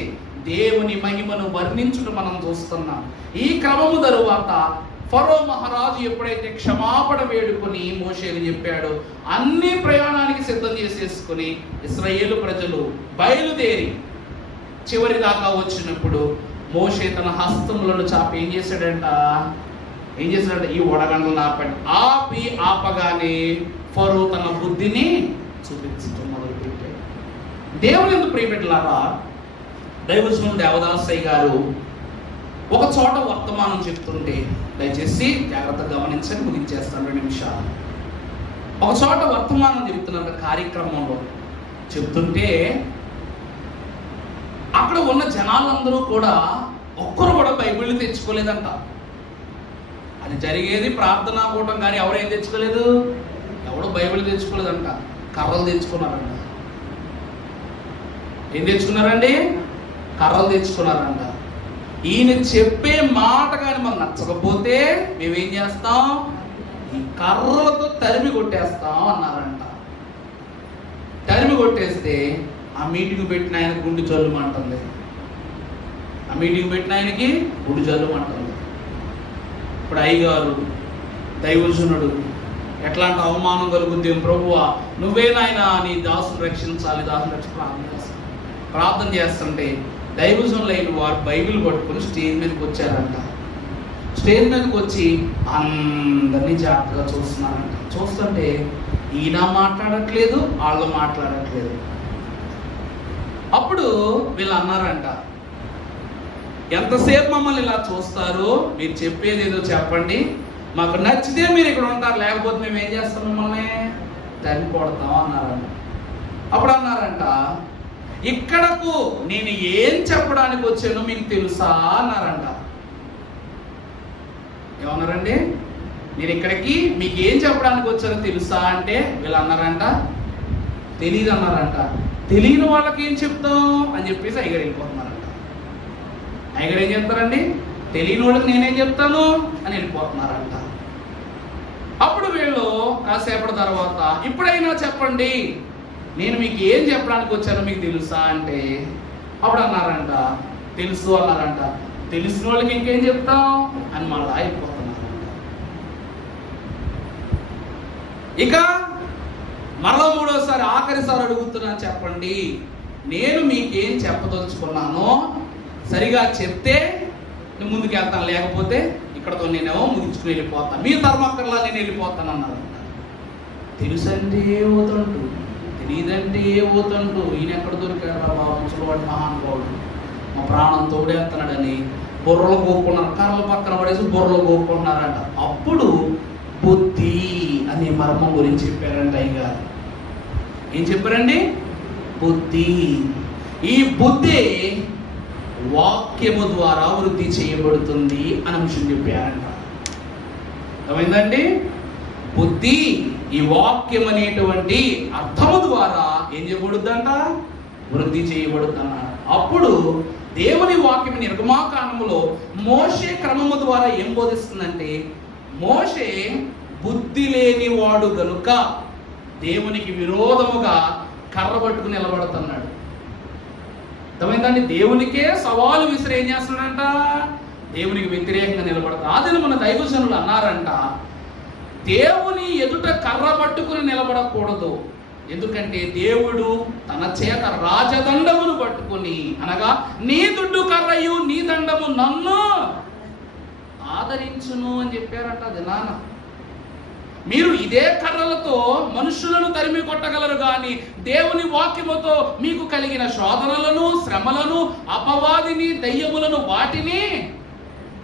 దేవుని మహిమను వర్ణించుట మనం చూస్తున్నాం. ఈ క్రమము తరువాత ఫరో మహారాజు ఎప్పుడైతే క్షమాపణ వేడుకొని మోషేకు చెప్పాడో, అన్ని ప్రయాణానికి సిద్ధం చేసేసుకుని ఇశ్రాయేలు ప్రజలు బయలుదేరి చివరి దాకా వచ్చినప్పుడు మోషే తన హస్తములను చాపి ఏం చేశాడంట? ఈ వడగండ్లను ఆపగానే ఫరో తన బుద్ధిని చూపించడం మొదలుపెట్టాడు. దేవుని ఎందుకు ప్రియపెట్టలారా, దైవజనుడు దేవదాసయ్య గారు ఒక చోట వర్తమానం చెప్తుంటే, దయచేసి జాగ్రత్తగా గమనించండి, ముగించేస్తాను 2 నిమిషాలు. ఒక చోట వర్తమానం చెప్తున్న కార్యక్రమంలో చెప్తుంటే, అక్కడ ఉన్న జనాలందరూ కూడా ఒక్కరు కూడా బైబిల్ని తెచ్చుకోలేదంట. అది జరిగేది ప్రార్థనా కూటం, కానీ ఎవరేం తెచ్చుకోలేదు, ఎవడు బైబిల్ తెచ్చుకోలేదంట. కర్రలు తెచ్చుకున్నారంట. ఏం తెచ్చుకున్నారండి? కర్రలు తెచ్చుకున్నారంట. ఈయన చెప్పే మాట కానీ మనకు నచ్చకపోతే మేమేం చేస్తాం? ఈ కర్రలతో తరిమి కొట్టేస్తాం అన్నారంట. తరిమి కొట్టేస్తే ఆ మీటింగ్ పెట్టిన ఆయన గుండు జల్లుమంటుంది. ఆ మీటింగ్ పెట్టిన ఆయనకి గుండు జల్లుమంటుంది. ఇప్పుడు అయ్యగారు దైవజనుడు ఎట్లాంటి అవమానం కలుగుద్దేం, ప్రభువా నువ్వే నాయనా నీ దాసును రక్షించాలి, దాసును రక్షించి ప్రార్థన చేస్తుంటే దైవజనులైన వారు బైబిల్ పట్టుకుని స్టేజ్ మీదకి వచ్చారంట. స్టేజ్ మీదకి వచ్చి అందరినీ జాగ్రత్తగా చూస్తున్నారంట. చూస్తుంటే ఈయన మాట్లాడట్లేదు, వాళ్ళు మాట్లాడట్లేదు. అప్పుడు వీళ్ళు అన్నారంట, ఎంతసేపు మమ్మల్ని ఇలా చూస్తారు, మీరు చెప్పేది ఏదో చెప్పండి, మాకు నచ్చితే మీరు ఇక్కడ ఉంటారు, లేకపోతే మేము ఏం చేస్తాం, మిమ్మల్ని తరిమి కొడతాం అన్నారంట. అప్పుడు అన్నారంట, ఇక్కడకు నేను ఏం చెప్పడానికి వచ్చానో మీకు తెలుసా అన్నారంట. ఏమన్నారండి? నేను ఇక్కడికి మీకు ఏం చెప్పడానికి వచ్చానో తెలుసా అంటే వీళ్ళు అన్నారంట, తెలీదు అన్నారంట. తెలియని వాళ్ళకి ఏం చెప్తాం అని చెప్పేసి అయ్యగారు వెళ్ళిపోతున్నారంట. అయ్యగారు ఏం చెప్తారండి? తెలియని వాళ్ళకి నేనేం చెప్తాను అని వెళ్ళిపోతున్నారంట. అప్పుడు వీళ్ళు కాసేపటి తర్వాత, ఇప్పుడైనా చెప్పండి నేను మీకు ఏం చెప్పడానికి వచ్చానో మీకు తెలుసా అంటే అప్పుడు అన్నారంట, తెలుసు అన్నారంట. తెలిసిన వాళ్ళకి ఇంకేం చెప్తాం అని మళ్ళీ అయిపోతున్నారంట. ఇక మరలా మూడోసారి ఆఖరిసారి అడుగుతున్నాను, చెప్పండి నేను మీకేం చెప్పదలుచుకున్నానో సరిగా చెప్తే నేను ముందుకు వెళ్తాను, లేకపోతే ఇక్కడతో నేనేమో ముగించుకుని వెళ్ళిపోతాను, మీ ధర్మక్కర్లా నేను వెళ్ళిపోతాను అన్నారంట. తెలుసంటే ఏమవుతుంటూ, తెలియదంటే ఏమవుతుంటూ, ఈయన ఎక్కడ దొరికాడు రా బాబు, ముసలివాడు మహానుభావుడు, మా ప్రాణం తోడేస్తున్నాడని బుర్రలు గోక్కున్నారు, కర్రల పక్కన పడేసి బుర్రలు గోక్కున్నారంట. అప్పుడు బుద్ధి అనే మర్మం గురించి చెప్పారంట అయ్యగారు. ఏం చెప్పారండి? బుద్ధి. ఈ బుద్ధి వాక్యము ద్వారా వృద్ధి చేయబడుతుంది అని అంశం చెప్పారంట. అర్థమైందండి? బుద్ధి ఈ వాక్యం అనేటువంటి అర్థము ద్వారా ఏం చేయబడుద్దంట? వృద్ధి చేయబడుతున్నాడు. అప్పుడు దేవుని వాక్యం నిర్గమాకాండములో మోషే క్రమము ద్వారా ఏం బోధిస్తుందంటే, మోషే బుద్ధి లేనివాడు గనుక దేవునికి విరోధముగా కర్ర పట్టుకుని నిలబడుతున్నాడు. అర్థమైందండి? దేవునికే సవాలు విసిరి ఏం చేస్తున్నాడంట? దేవునికి వ్యతిరేకంగా నిలబడతాడు. ఆదిన మన దైవజనులు అన్నారంట, దేవుని ఎదుట కర్ర పట్టుకుని నిలబడకూడదు, ఎందుకంటే దేవుడు తన చేత రాజదండమును పట్టుకుని, అనగా నీ దుడ్డు కర్రయు నీ దండము నన్ను ఆదరించును అని చెప్పారట. అది నాన్న, మీరు ఇదే కర్రలతో మనుషులను తరిమి కొట్టగలరు కానీ దేవుని వాక్యముతో మీకు కలిగిన శోధనలను, శ్రమలను, అపవాదిని, దయ్యములను వాటిని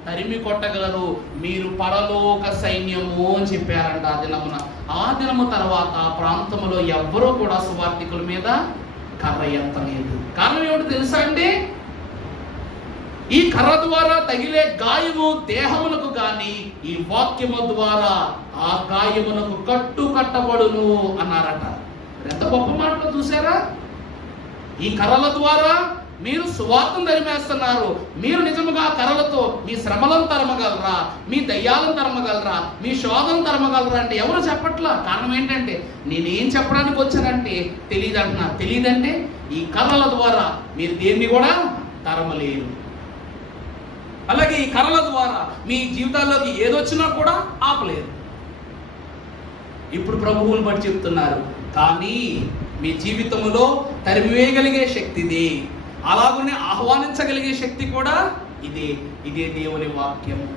తరిమి కొట్టగలరు. మీరు పరలోక సైన్యము అని చెప్పారంట ఆ దినమున. ఆ దినము తర్వాత ప్రాంతంలో ఎవ్వరూ కూడా సువార్థికుల మీద కర్ర ఎత్తలేదు. కారణం ఏమిటో తెలుసా అండి? ఈ కర్ర ద్వారా తగిలే గాయము దేహమునకు గాని ఈ వాక్యము ద్వారా ఆ గాయమునకు కట్టబడును అన్నారట. ఎంత గొప్ప మాటలు చూసారా? ఈ కర్రల ద్వారా మీరు సువార్తను తరిమేస్తున్నారు. మీరు నిజముగా కర్రలతో మీ శ్రమలను తరమగలరా, మీ దయ్యాలను తరమగలరా, మీ శోధన తరమగలరా అంటే ఎవరు చెప్పట్లా. కారణం ఏంటంటే నేనేం చెప్పడానికి వచ్చానంటే తెలియదు అంటున్నారు. తెలియదంటే ఈ కర్రల ద్వారా మీరు దేన్ని కూడా తరమలేరు. అలాగే ఈ కర్రల ద్వారా మీ జీవితాల్లోకి ఏదొచ్చినా కూడా ఆపలేరు. ఇప్పుడు ప్రభువుని బట్టి చెప్తున్నారు, కానీ మీ జీవితంలో తరిమివేయగలిగే శక్తిది, అలాగనే ఆహ్వానించగలిగే శక్తి కూడా ఇదే దేవుని వాక్యము.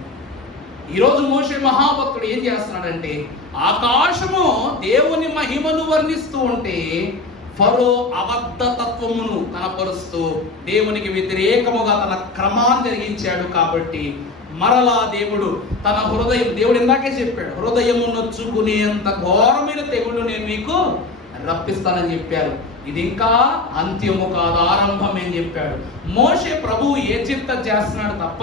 ఈరోజు మోషే మహాభక్తుడు ఏం చేస్తున్నాడంటే ఆకాశము దేవుని మహిమను వర్ణిస్తూ ఉంటే ఫరో అబద్ధ తత్వమును కనపరుస్తూ దేవునికి వ్యతిరేకముగా తన క్రమాన్ని జరిగించాడు. కాబట్టి మరలా దేవుడు తన హృదయం, దేవుడు ఇందాకే చెప్పాడు, హృదయము నొచ్చుకునేంత ఘోరమైన తెగులు నేను మీకు రప్పిస్తానని చెప్పారు. ఇది ఇంకా అంత్యము కాదు, ఆరంభం అని చెప్పాడు. మోషే ప్రభువు ఏ చిత్త చేస్తున్నాడు తప్ప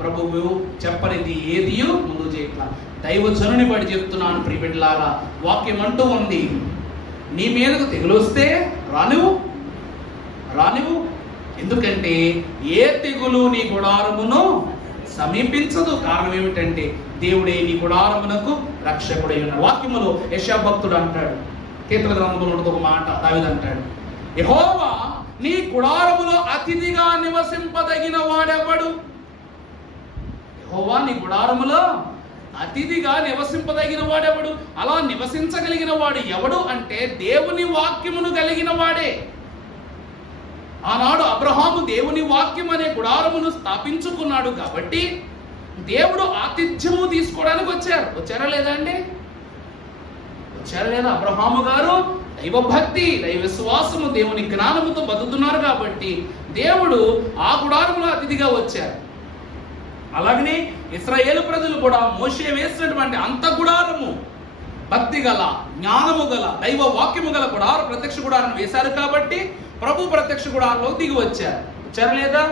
ప్రభువు చెప్పనిది ఏది ముందు చేయట్లా. దైవజనుని బట్టి చెప్తున్నాను ప్రియబిడ్డలారా, వాక్యం అంటూ ఉంది, నీ మీదకు తెగులు వస్తే రానివు. ఎందుకంటే ఏ తెగులు నీ గుడారమును సమీపించదు. కారణం ఏమిటంటే దేవుడే నీ గుడారమునకు రక్షకుడై ఉన్నాడు. వాక్యములో యెషయా భక్తుడు అంటాడు, కీర్తన గ్రంథంలో ఉన్నది ఒక మాట, దావీదు అంటాడు, యెహోవా నీ గుడారములో అతిథిగా నివసింపదగిన వాడెవడు? యెహోవా నీ గుడారములో అతిథిగా నివసింపదగిన వాడెవడు? అలా నివసించగలిగిన వాడు ఎవడు అంటే దేవుని వాక్యమును కలిగిన వాడే. ఆనాడు అబ్రహాము దేవుని వాక్యం అనే గుడారమును స్థాపించుకున్నాడు కాబట్టి దేవుడు ఆతిథ్యము తీసుకోవడానికి వచ్చారా లేదా అండి? వచ్చారా లేదా? అబ్రహాము గారు దైవభక్తి, దైవ విశ్వాసము, దేవుని జ్ఞానముతో బతుకుతున్నారు కాబట్టి దేవుడు ఆ గుడారములో అతిథిగా వచ్చారు. అలాగనే ఇశ్రాయేలు ప్రజలు కూడా మోషే వేసినటువంటి అంత గుడారము, భక్తి గల, జ్ఞానము గల, దైవ వాక్యము గల గుడారు, ప్రత్యక్ష గుడారం వేశారు కాబట్టి ప్రభు ప్రత్యక్ష గుడారంలో దిగి వచ్చారు లేదా?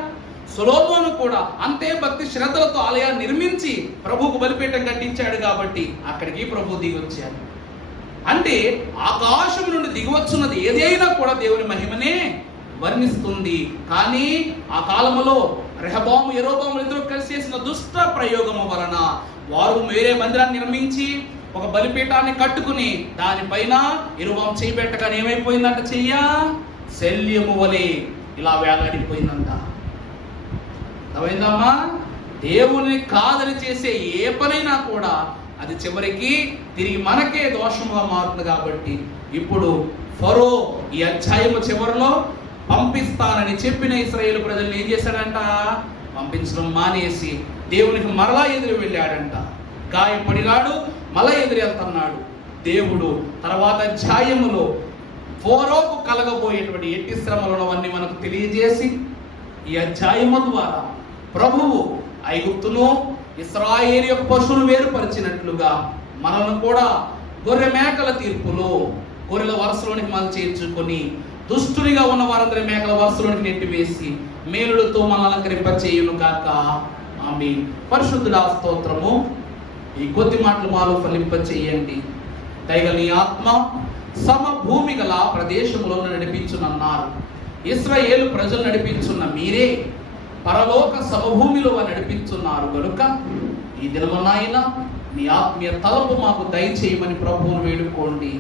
సొలొమోను కూడా అంతే భక్తి శ్రద్ధలతో ఆలయాన్ని నిర్మించి ప్రభువుకు బలిపీఠం కట్టించాడు కాబట్టి అక్కడికి ప్రభు దిగి వచ్చారు. అంటే ఆకాశం నుండి దిగివచ్చున్నది ఏదైనా కూడా దేవుని మహిమనే వర్ణిస్తుంది. కానీ ఆ కాలములో రెహబాము, యెరోబాము ఇద్దరు కలిసి చేసిన దుష్ట ప్రయోగము వలన వారు వేరే మందిరాన్ని నిర్మించి ఒక బలిపీఠాన్ని కట్టుకుని దానిపైన యెరోబాము చేయి పెట్టగానే ఏమైపోయిందంట? చెయ్య శల్యము వలె ఇలా వేలాడిపోయిందంట. అర్థమైందమ్మా? దేవుని కాదని చేసే ఏ పనైనా కూడా అది చివరికి తిరిగి మనకే దోషముగా మారుతుంది. కాబట్టి ఇప్పుడు ఫరో ఈ అధ్యాయము చివరిలో పంపిస్తానని చెప్పిన ఇశ్రాయేలు ప్రజల్ని ఏం చేశాడంట? పంపించడం మానేసి దేవునికి మరలా ఎదురు వెళ్ళాడంట. గాయపడినాడు, మళ్ళా ఎదురు వెళ్తున్నాడు. దేవుడు తర్వాత అధ్యాయములో ఫరోకు కలగబోయేటువంటి ఎట్టి శ్రమలను అన్ని మనకు తెలియజేసి ఈ అధ్యాయము ద్వారా ప్రభువు ఐగుప్తును, ఇశ్రాయేలు యొక్క పశువులు వేరుపరిచినట్లుగా మనల్ని కూడా గొర్రె మేకల తీర్పులో గొర్రెల వరుసలోనికి మనం చేర్చుకొని దుష్టునిగా ఉన్న వారందరి మేకల వరుసలోనికి నెట్టివేసి మేలులతో మనల్ని అలంకరింపచేయును గాక. ఆమేన్. పరిశుద్ధుడా స్తోత్రము. ఈ కొద్ది మాటలు మాలో ఫలింపచేయండి. దయగల ఆత్మ సమభూమి గల ప్రదేశంలో నడిపించునన్నారు. ఇశ్రాయేలు ప్రజలు నడిపించున్న మీరే పరలోక సమభూమిలో నడిపించున్నారు కనుక ఈ దినమునాయన మీ ఆత్మీయ తలపు మాకు దయచేయమని ప్రభువును వేడుకోండి.